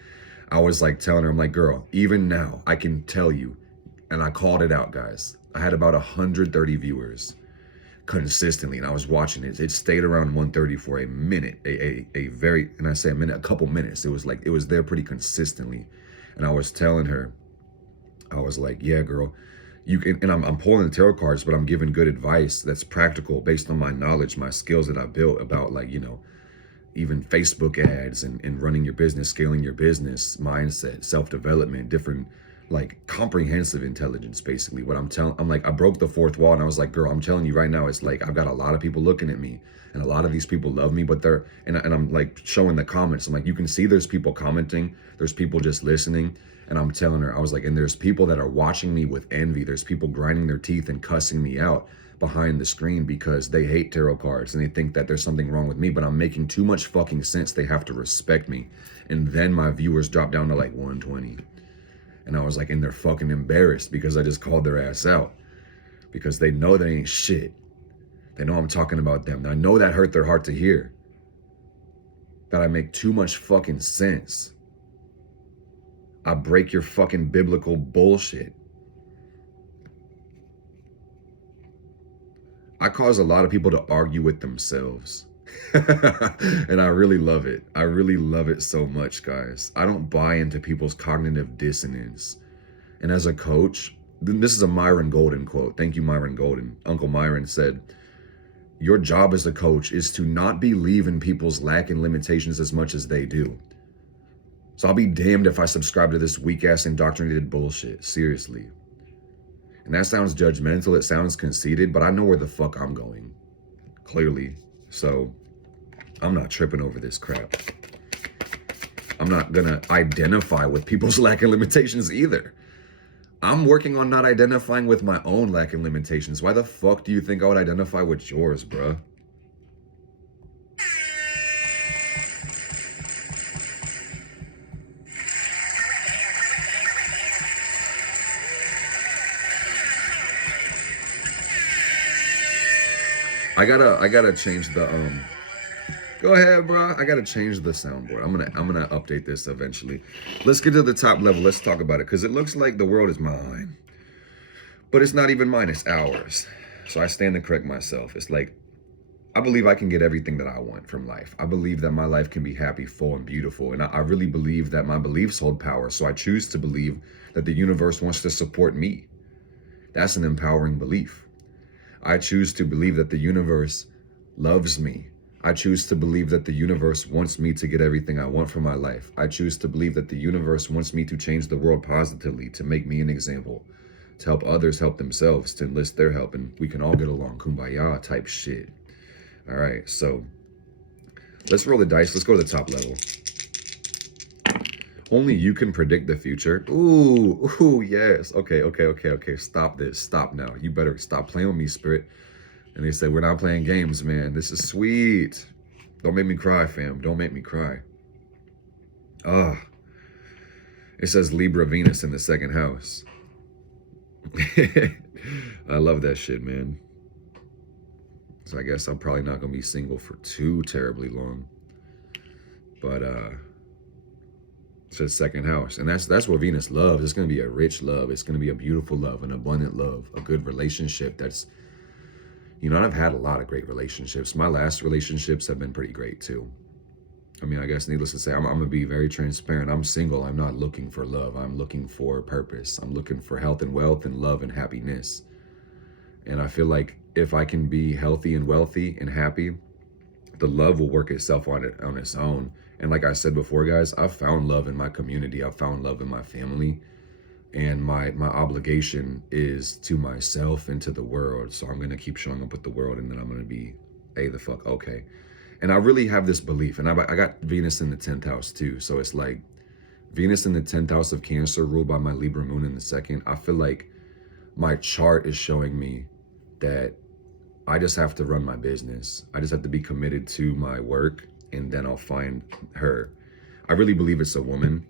I was like telling her, I'm like, girl, even now I can tell you, and I called it out, guys. I had about 130 viewers. consistently, and I was watching it. It stayed around 130 for a minute, a very, and I say a minute, a couple minutes. It was like, it was there pretty consistently. And I was telling her, I was like, yeah, girl, you can, and I'm pulling the tarot cards, but I'm giving good advice that's practical based on my knowledge, my skills that I built about, like, you know, even Facebook ads and running your business, scaling your business, mindset, self-development, different, like, comprehensive intelligence, basically. What I'm like, I broke the fourth wall, and I was like, girl, I'm telling you right now, it's like, I've got a lot of people looking at me, and a lot of these people love me, but they're, and I'm like showing the comments. I'm like, you can see there's people commenting, there's people just listening. And I'm telling her, I was like, and there's people that are watching me with envy. There's people grinding their teeth and cussing me out behind the screen because they hate tarot cards and they think that there's something wrong with me, but I'm making too much fucking sense. They have to respect me. And then my viewers drop down to like 120. And I was like, and they're fucking embarrassed because I just called their ass out, because they know they ain't shit. They know I'm talking about them. And I know that hurt their heart to hear, that I make too much fucking sense. I break your fucking biblical bullshit. I cause a lot of people to argue with themselves. And I really love it. I really love it so much, guys. I don't buy into people's cognitive dissonance. And as a coach, this is a Myron Golden quote. Thank you, Myron Golden. Uncle Myron said, your job as a coach is to not believe in people's lack and limitations as much as they do. So I'll be damned if I subscribe to this weak-ass indoctrinated bullshit. Seriously. And that sounds judgmental. It sounds conceited, but I know where the fuck I'm going. Clearly. So I'm not tripping over this crap. I'm not gonna identify with people's lack of limitations either. I'm working on not identifying with my own lack of limitations. Why the fuck do you think I would identify with yours, bruh? I gotta change the go ahead, bro. I gotta change the soundboard. I'm gonna update this eventually. Let's get to the top level. Let's talk about it, because it looks like the world is mine, but it's not even mine. It's ours. So I stand to correct myself. It's like, I believe I can get everything that I want from life. I believe that my life can be happy, full, and beautiful, and I really believe that my beliefs hold power. So I choose to believe that the universe wants to support me. That's an empowering belief. I choose to believe that the universe loves me. I choose to believe that the universe wants me to get everything I want from my life. I choose to believe that the universe wants me to change the world positively, to make me an example, to help others help themselves, to enlist their help, and we can all get along, kumbaya type shit. All right, so let's roll the dice. Let's go to the top level. Only you can predict the future. Ooh, yes. Okay. Stop this. Stop now. You better stop playing with me, Spirit. And they said, we're not playing games, man. This is sweet. Don't make me cry, fam. Don't make me cry. It says Libra Venus in the second house. I love that shit, man. So I guess I'm probably not going to be single for too terribly long. But, it says second house, and that's what Venus loves. It's going to be a rich love. It's going to be a beautiful love, an abundant love, a good relationship. That's, you know, I've had a lot of great relationships. My last relationships have been pretty great too. I mean, I guess needless to say, I'm going to be very transparent. I'm single. I'm not looking for love. I'm looking for purpose. I'm looking for health and wealth and love and happiness. And I feel like if I can be healthy and wealthy and happy, the love will work itself on its own. And like I said before, guys, I've found love in my community. I've found love in my family. And my obligation is to myself and to the world. So I'm going to keep showing up with the world, and then I'm going to be, hey, the fuck, okay. And I really have this belief. And I got Venus in the 10th house too. So it's like Venus in the 10th house of Cancer, ruled by my Libra moon in the second. I feel like my chart is showing me that I just have to run my business. I just have to be committed to my work, and then I'll find her. I really believe it's a woman,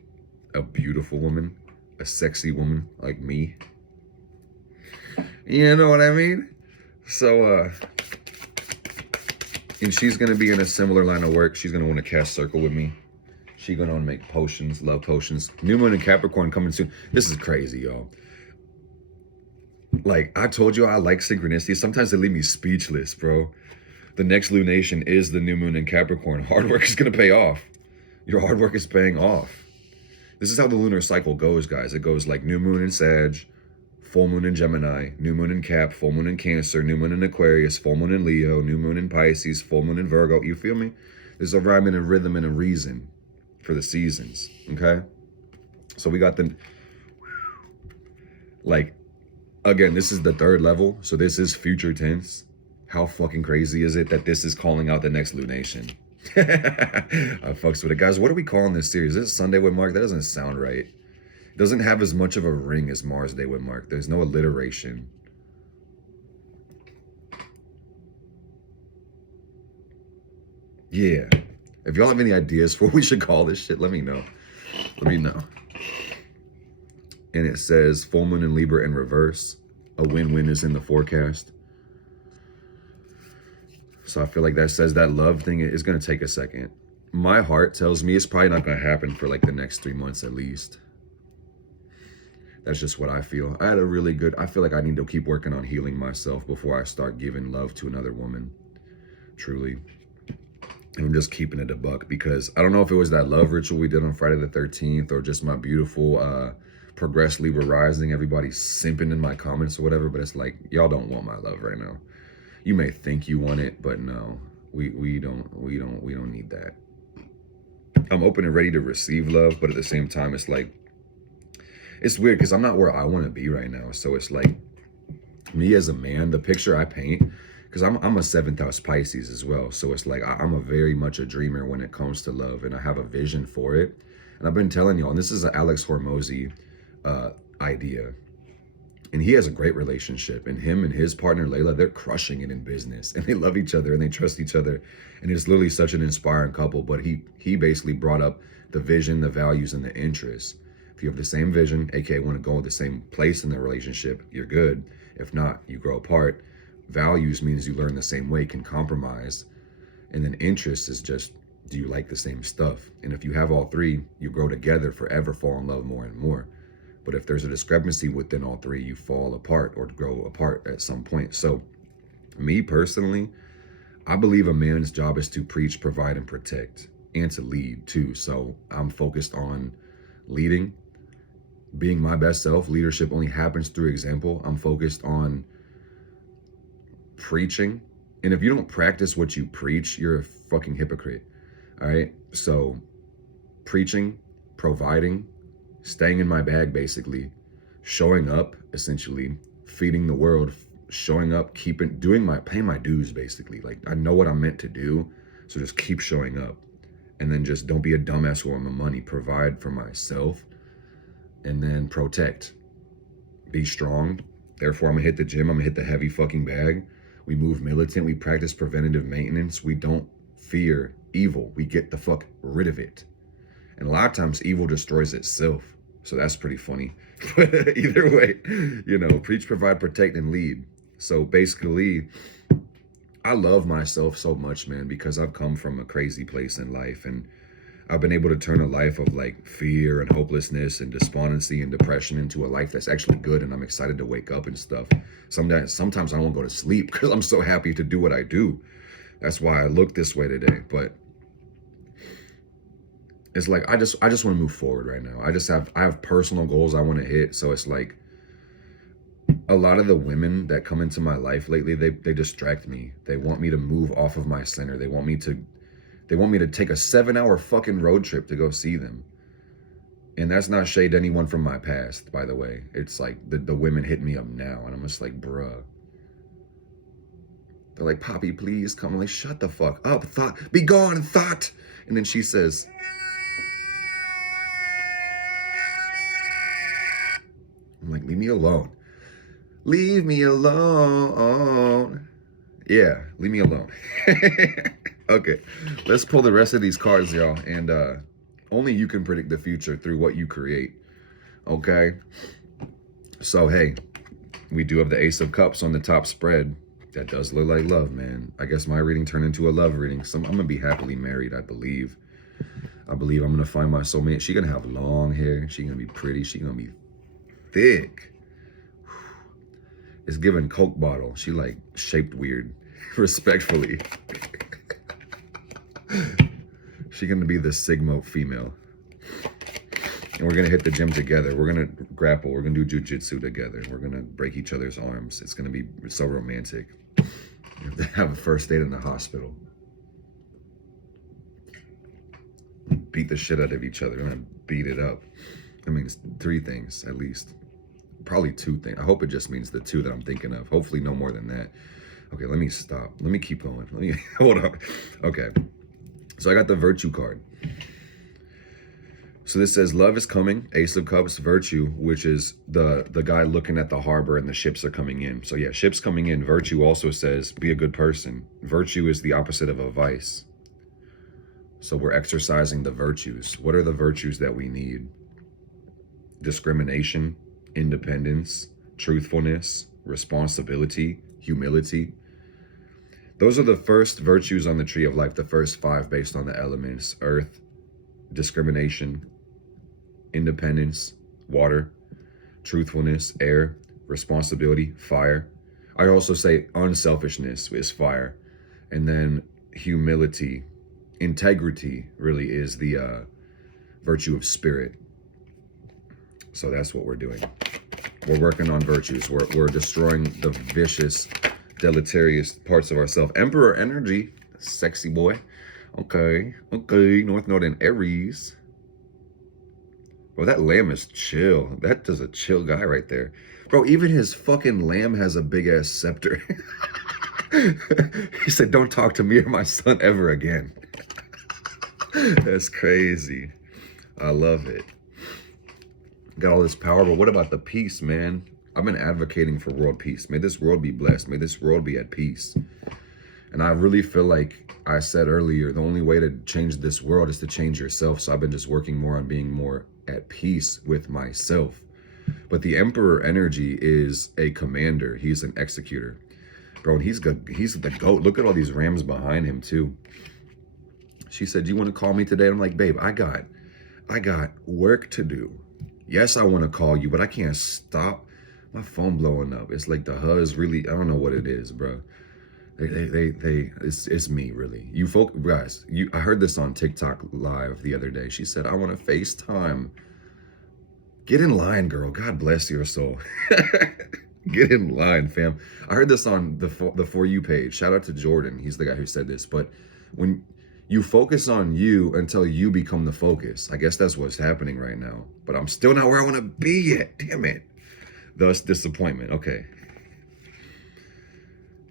a beautiful woman, a sexy woman like me. You know what I mean? So, and she's going to be in a similar line of work. She's going to want to cast circle with me. She's going to want to make potions, love potions. New moon in Capricorn coming soon. This is crazy, y'all. Like, I told you I like synchronicity. Sometimes they leave me speechless, bro. The next lunation is the new moon in Capricorn. Hard work is going to pay off. Your hard work is paying off. This is how the lunar cycle goes, guys. It goes like new moon in Sag, full moon in Gemini, new moon in Cap, full moon in Cancer, new moon in Aquarius, full moon in Leo, new moon in Pisces, full moon in Virgo. You feel me? There's a rhyme and a rhythm and a reason for the seasons, okay? So we got the, like, again, this is the third level. So this is future tense. How fucking crazy is it that this is calling out the next lunation? I fucks with it. Guys, what are we calling this series? Is it Sunday with Mark? That doesn't sound right. It doesn't have as much of a ring as Mars Day with Mark. There's no alliteration. Yeah. If y'all have any ideas for what we should call this shit, let me know. Let me know. And it says full moon in Libra in reverse. A win-win is in the forecast. So I feel like that says that love thing is going to take a second. My heart tells me it's probably not going to happen for like the next 3 months at least. That's just what I feel. I had a really good, I feel like I need to keep working on healing myself before I start giving love to another woman. Truly. I'm just keeping it a buck because I don't know if it was that love ritual we did on Friday the 13th or just my beautiful progressed Libra rising. Everybody's simping in my comments or whatever, but it's like, y'all don't want my love right now. You may think you want it, but no, we don't need that. I'm open and ready to receive love, but at the same time, it's like, it's weird because I'm not where I want to be right now. So it's like, me as a man, the picture I paint, because I'm a 7th house Pisces as well. So it's like, I'm a very much a dreamer when it comes to love, and I have a vision for it. And I've been telling y'all, and this is an Alex Hormozy idea. And he has a great relationship, and him and his partner Layla, they're crushing it in business, and they love each other and they trust each other, and it's literally such an inspiring couple. But he basically brought up the vision, the values, and the interests. If you have the same vision, aka want to go in the same place in the relationship, you're good. If not, you grow apart. Values means you learn the same way, can compromise, and then interest is just, do you like the same stuff? And if you have all three, you grow together forever, fall in love more and more. But if there's a discrepancy within all three, you fall apart or grow apart at some point. So me personally, I believe a man's job is to preach, provide, and protect, and to lead too. So I'm focused on leading, being my best self. Leadership only happens through example. I'm focused on preaching. And if you don't practice what you preach, you're a fucking hypocrite. All right. So preaching, providing, staying in my bag, basically, showing up, essentially, feeding the world, showing up, paying my dues, basically. Like, I know what I'm meant to do, so just keep showing up. And then just don't be a dumbass with my money. Provide for myself, and then protect. Be strong. Therefore, I'm gonna hit the gym. I'm gonna hit the heavy fucking bag. We move militant. We practice preventative maintenance. We don't fear evil. We get the fuck rid of it. And a lot of times evil destroys itself. So that's pretty funny. But either way, you know, preach, provide, protect, and lead. So basically, I love myself so much, man, because I've come from a crazy place in life, and I've been able to turn a life of like fear and hopelessness and despondency and depression into a life that's actually good, and I'm excited to wake up and stuff. Sometimes I don't go to sleep because I'm so happy to do what I do. That's why I look this way today. But it's like, I just want to move forward right now. I have personal goals I want to hit. So it's like, a lot of the women that come into my life lately, they distract me. They want me to move off of my center. They want me to take a 7-hour fucking road trip to go see them. And that's not shade to anyone from my past, by the way. It's like the women hit me up now, and I'm just like, bruh. They're like, Poppy, please come. I'm like, shut the fuck up, thought. Be gone, thought. And then she says, I'm like, leave me alone. Leave me alone. Yeah, leave me alone. Okay, let's pull the rest of these cards, y'all. And only you can predict the future through what you create. Okay? So, hey, we do have the Ace of Cups on the top spread. That does look like love, man. I guess my reading turned into a love reading. I'm going to be happily married, I believe. I'm going to find my soulmate. She's going to have long hair. She's going to be pretty. She's going to be thick. It's giving Coke bottle. She like shaped weird. Respectfully. She gonna be the Sigma female. And we're gonna hit the gym together. We're gonna grapple. We're gonna do jujitsu together. We're gonna break each other's arms. It's gonna be so romantic. We have to have a first date in the hospital. Beat the shit out of each other. We're gonna beat it up. That means 3 things at least. Probably 2 things. I hope it just means the 2 that I'm thinking of. Hopefully no more than that. Okay, let me stop. Let me keep going. Let me hold on. Okay. So I got the virtue card. So this says love is coming, Ace of Cups, virtue, which is the guy looking at the harbor and the ships are coming in. So yeah, ships coming in. Virtue also says be a good person. Virtue is the opposite of a vice. So we're exercising the virtues. What are the virtues that we need? Discrimination, independence, truthfulness, responsibility, humility. Those are the first virtues on the tree of life, the first 5 based on the elements: earth, discrimination, independence, water, truthfulness, air, responsibility, fire. I also say unselfishness is fire. And then humility, integrity really is the virtue of spirit. So that's what we're doing. We're working on virtues. We're destroying the vicious, deleterious parts of ourselves. Emperor energy, sexy boy. Okay, North Node in Aries. Bro, that lamb is chill. That is a chill guy right there. Bro, even his fucking lamb has a big ass scepter. He said, don't talk to me or my son ever again. That's crazy. I love it. Got all this power, but what about the peace, man? I've been advocating for world peace. May this world be blessed. May this world be at peace. And I really feel like I said earlier, the only way to change this world is to change yourself. So I've been just working more on being more at peace with myself. But the Emperor energy is a commander. He's an executor. Bro, and he's the GOAT. Look at all these rams behind him too. She said, you want to call me today? I'm like, babe, I got work to do. Yes, I want to call you, but I can't stop my phone blowing up. It's like the huzz really, I don't know what it is, bro. It's me, really. You folk, guys, I heard this on TikTok live the other day. She said, I want to FaceTime. Get in line, girl. God bless your soul. Get in line, fam. I heard this on the For You page. Shout out to Jordan. He's the guy who said this. But when you focus on you until you become the focus, I guess that's what's happening right now. But I'm still not where I want to be yet. Damn it. Thus disappointment. Okay.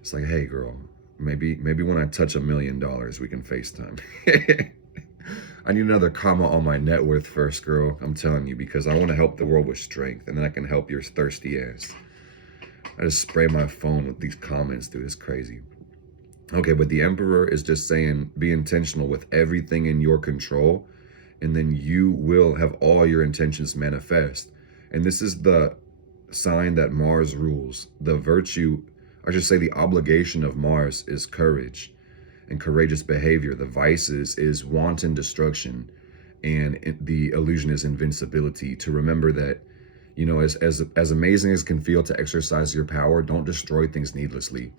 It's like, hey, girl, maybe when I touch $1 million, we can FaceTime. I need another comma on my net worth first, girl. I'm telling you, because I want to help the world with strength, and then I can help your thirsty ass. I just spray my phone with these comments, dude. It's crazy. Okay, but the Emperor is just saying, be intentional with everything in your control, and then you will have all your intentions manifest. And this is the sign that Mars rules. The virtue, I should say the obligation of Mars is courage and courageous behavior. The vices is wanton destruction, and the illusion is invincibility. To remember that, you know, as amazing as it can feel to exercise your power, don't destroy things needlessly.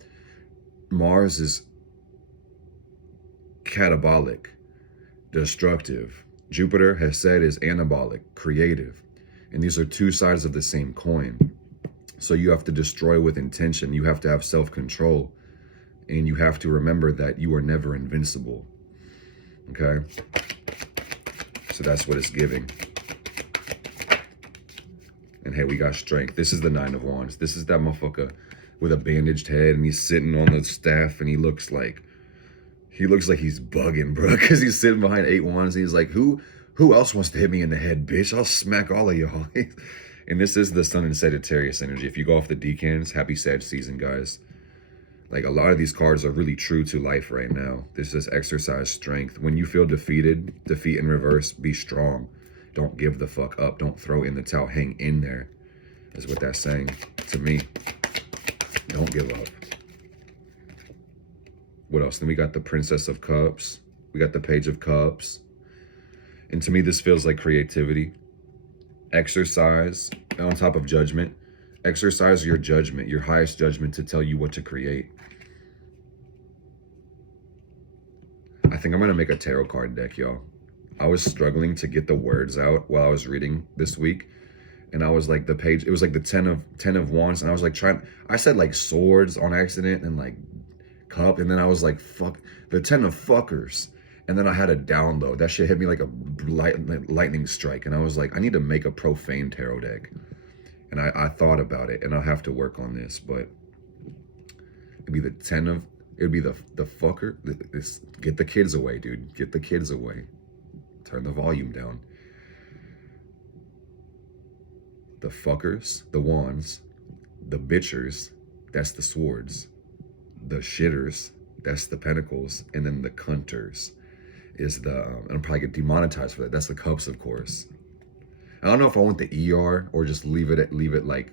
Mars is catabolic, destructive. Jupiter has said is anabolic, creative. And these are 2 sides of the same coin. So you have to destroy with intention. You have to have self-control. And you have to remember that you are never invincible. Okay? So that's what it's giving. And hey, we got strength. This is the 9 of Wands. This is that motherfucker with a bandaged head, and he's sitting on the staff, and he looks like he's bugging, bro, because he's sitting behind 8 wands. And he's like, who else wants to hit me in the head, bitch? I'll smack all of y'all. And this is the Sun and Sagittarius energy. If you go off the decans, happy Sag season, guys. Like, a lot of these cards are really true to life right now. This is exercise strength. When you feel defeated, defeat in reverse, be strong. Don't give the fuck up. Don't throw in the towel. Hang in there, is what that's saying to me. Don't give up. What else? Then we got the Princess of Cups. We got the Page of Cups. And to me, this feels like creativity, exercise on top of judgment, Exercise your judgment, your highest judgment, to tell you what to create. I think I'm going to make a tarot card deck, y'all. I was struggling to get the words out while I was reading this week. And I was like, the page, it was like the 10 of wands. And I was like I said like swords on accident and like cup. And then I was like, fuck, the 10 of fuckers. And then I had a download. That shit hit me like a lightning strike. And I was like, I need to make a profane tarot deck. And I thought about it, and I'll have to work on this, but it'd be the 10 of, it'd be the fucker. Get the kids away, dude. Get the kids away. Turn the volume down. The fuckers, the wands. The bitchers, that's the swords. The shitters, that's the pentacles. And then the cunters is the, and I'm probably get demonetized for that. That's the cups, of course. I don't know if I want the ER or just leave it like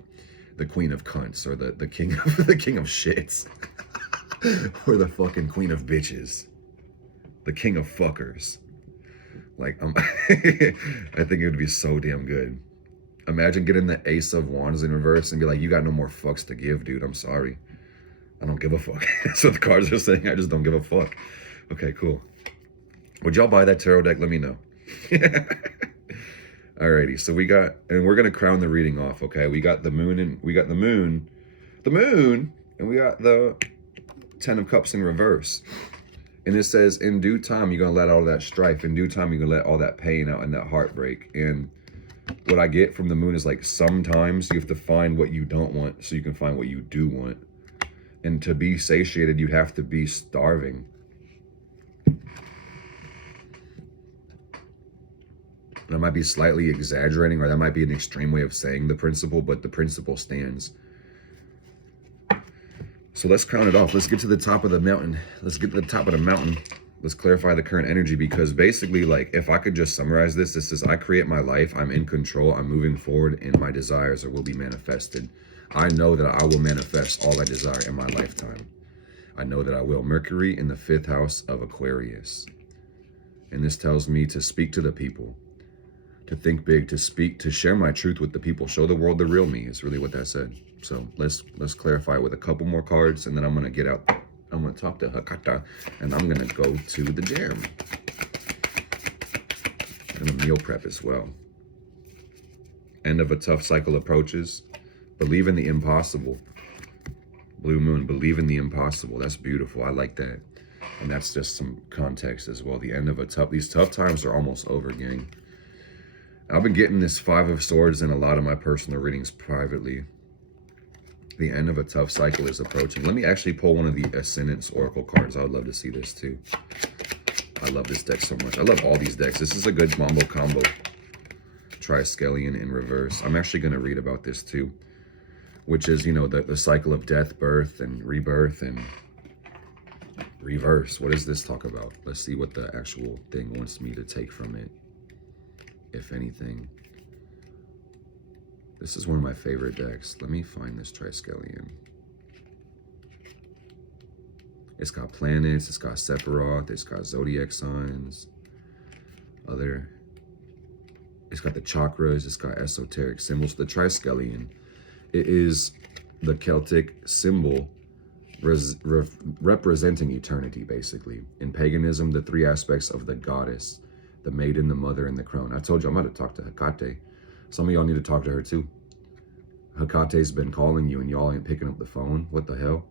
the queen of cunts or the king of the king of shits or the fucking queen of bitches, the king of fuckers. Like I think it would be so damn good. Imagine getting the ace of wands in reverse and be like, you got no more fucks to give, dude. I'm sorry. I don't give a fuck. That's what the cards are saying. I just don't give a fuck. Okay, cool. Would y'all buy that tarot deck? Let me know. Alrighty, so we got, and we're gonna crown the reading off, okay? We got the moon, and we got the moon, and we got the 10 of cups in reverse. And it says, in due time, you're gonna let all that strife. In due time, you're gonna let all that pain out and that heartbreak. And what I get from the moon is like, sometimes you have to find what you don't want so you can find what you do want. And to be satiated, you have to be starving. And I might be slightly exaggerating, or that might be an extreme way of saying the principle, but the principle stands. So let's count it off. Let's get to the top of the mountain. Let's get to the top of the mountain. Let's clarify the current energy, because basically, like, if I could just summarize this, this is, I create my life, I'm in control, I'm moving forward, and my desires will be manifested. I know that I will manifest all I desire in my lifetime. I know that I will. Mercury in the 5th house of Aquarius. And this tells me to speak to the people, to think big, to speak, to share my truth with the people, show the world the real me is really what that said. So let's clarify it with a couple more cards, and then I'm gonna get out. I'm gonna talk to Hakata, and I'm gonna go to the gym. And a meal prep as well. End of a tough cycle approaches. Believe in the impossible. Blue moon, believe in the impossible. That's beautiful. I like that. And that's just some context as well. The end of a these tough times are almost over, gang. I've been getting this 5 of swords in a lot of my personal readings privately. The end of a tough cycle is approaching. Let me actually pull one of the Ascendance Oracle cards. I would love to see this too. I love this deck so much. I love all these decks. This is a good mambo combo. Triskelion in reverse. I'm actually going to read about this too, which is, you know, the cycle of death, birth, and rebirth, and reverse. What does this talk about? Let's see what the actual thing wants me to take from it, if anything. This is one of my favorite decks. Let me find this Triskelion. It's got planets, it's got Sephiroth, it's got zodiac signs, it's got the chakras, it's got esoteric symbols. The Triskelion, it is the Celtic symbol representing eternity, basically. In paganism, the 3 aspects of the goddess: the maiden, the mother, and the crone. I told you I'm going to talk to Hecate. Some of y'all need to talk to her too. Hecate's been calling you and y'all ain't picking up the phone. What the hell?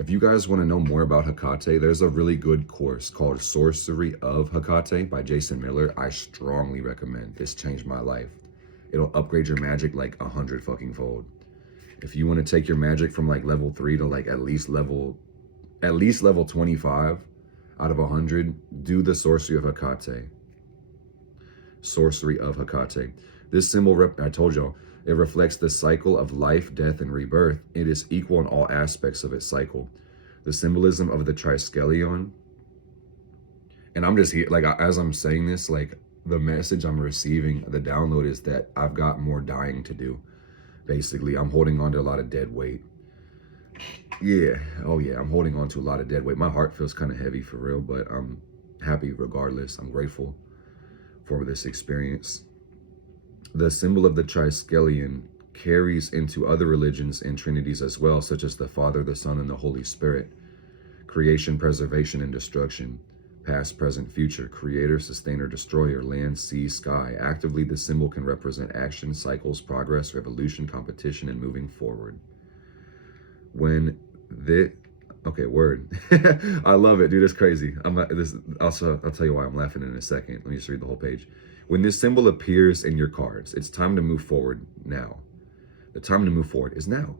If you guys want to know more about Hecate, there's a really good course called Sorcery of Hecate by Jason Miller. I strongly recommend. It's changed my life. It'll upgrade your magic like 100 fucking fold. If you want to take your magic from like level 3 to like at least level 25 out of 100, do the Sorcery of Hecate. Sorcery of Hecate. This symbol, I told y'all, it reflects the cycle of life, death, and rebirth. It is equal in all aspects of its cycle. The symbolism of the Triskelion, and I'm just here, like, as I'm saying this, like, the message I'm receiving, the download is that I've got more dying to do. Basically, I'm holding on to a lot of dead weight. Yeah, oh yeah, I'm holding on to a lot of dead weight. My heart feels kind of heavy for real, but I'm happy regardless. I'm grateful for this experience. The symbol of the Triskelion carries into other religions and trinities as well, such as the Father, the Son, and the Holy Spirit. Creation, preservation, and destruction. Past, present, future. Creator, sustainer, destroyer. Land, sea, sky. Actively, this symbol can represent action, cycles, progress, revolution, competition, and moving forward. When the... Okay, word. I love it, dude. It's crazy. I'll tell you why I'm laughing in a second. Let me just read the whole page. When this symbol appears in your cards, it's time to move forward now. The time to move forward is now.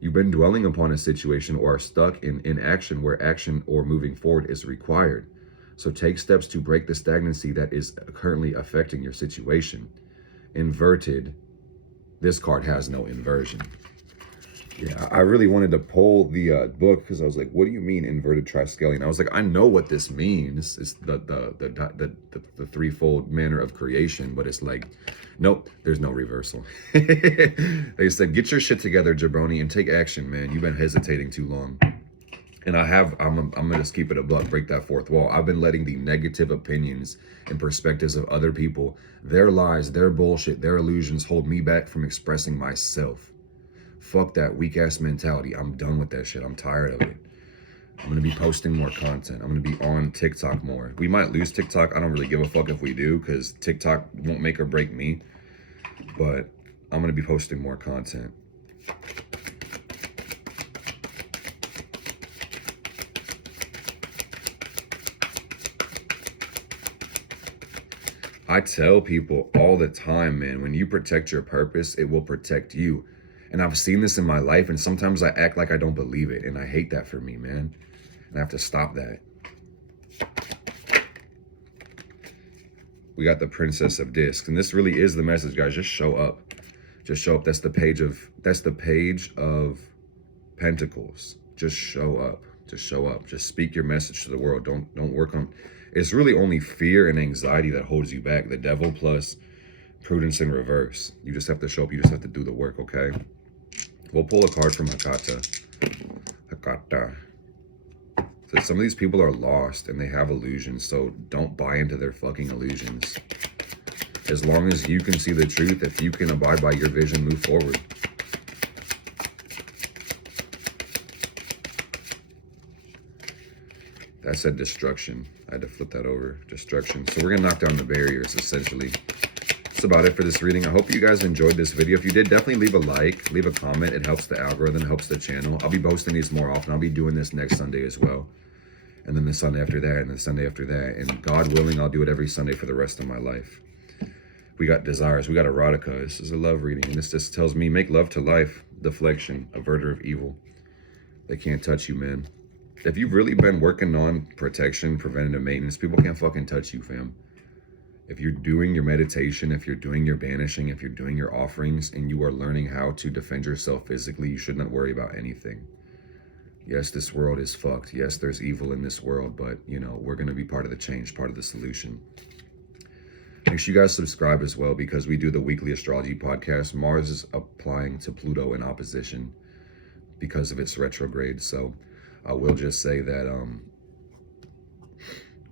You've been dwelling upon a situation or are stuck in inaction where action or moving forward is required. So take steps to break the stagnancy that is currently affecting your situation. Inverted. This card has no inversion. Yeah, I really wanted to pull the book because I was like, what do you mean inverted triskelion? I was like, I know what this means. It's the threefold manner of creation, but it's like, nope, there's no reversal. They said, get your shit together, jabroni, and take action, man. You've been hesitating too long. And I'm gonna just keep it a buck, break that fourth wall. I've been letting the negative opinions and perspectives of other people, their lies, their bullshit, their illusions hold me back from expressing myself. Fuck that weak ass mentality. I'm done with that shit. I'm tired of it. I'm gonna be posting more content. I'm gonna be on TikTok more. We might lose TikTok. I don't really give a fuck if we do, because TikTok won't make or break me. But I'm gonna be posting more content. I tell people all the time, man, when you protect your purpose, it will protect you. And I've seen this in my life, and sometimes I act like I don't believe it, and I hate that for me, man. And I have to stop that. We got the Princess of Discs, and this really is the message, guys. Just show up. Just show up. That's the page of Pentacles. Just show up. Just show up. Just speak your message to the world. Don't work on... It's really only fear and anxiety that holds you back. The devil plus prudence in reverse. You just have to show up. You just have to do the work, okay? We'll pull a card from Hakata. So some of these people are lost and they have illusions, so don't buy into their fucking illusions. As long as you can see the truth, if you can abide by your vision, move forward. That said destruction. I had to flip that over. Destruction. So we're going to knock down the barriers, essentially. That's about it for this reading. I hope you guys enjoyed this video. If you did, definitely leave a like, leave a comment. It helps the algorithm, it helps the channel. I'll be posting these more often. I'll be doing this next Sunday as well. And then the Sunday after that, and the Sunday after that. And God willing, I'll do it every Sunday for the rest of my life. We got desires. We got erotica. This is a love reading. And this just tells me, make love to life. Deflection. Averter of evil. They can't touch you, man. If you've really been working on protection, preventative maintenance, people can't fucking touch you, fam. If you're doing your meditation, if you're doing your banishing, if you're doing your offerings, and you are learning how to defend yourself physically, you should not worry about anything. Yes, this world is fucked. Yes, there's evil in this world, but, you know, we're going to be part of the change, part of the solution. Make sure you guys subscribe as well, because we do the weekly astrology podcast. Mars is applying to Pluto in opposition because of its retrograde. So I will just say that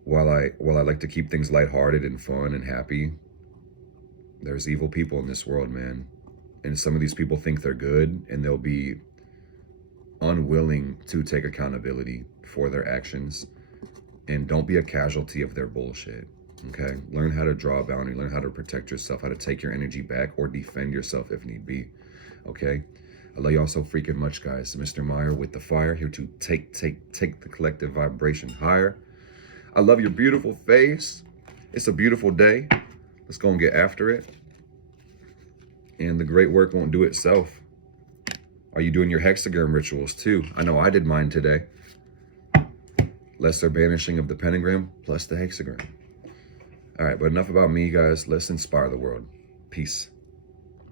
while I like to keep things lighthearted and fun and happy, there's evil people in this world, man. And some of these people think they're good, and they'll be unwilling to take accountability for their actions. And don't be a casualty of their bullshit, okay? Learn how to draw a boundary, learn how to protect yourself, how to take your energy back or defend yourself if need be, okay? I love y'all so freaking much, guys. Mr. Meyer with the fire, here to take the collective vibration higher. I love your beautiful face. It's a beautiful day. Let's go and get after it. And the great work won't do itself. Are you doing your hexagram rituals too? I know I did mine today. Lesser banishing of the pentagram plus the hexagram. All right, but enough about me, guys. Let's inspire the world. Peace.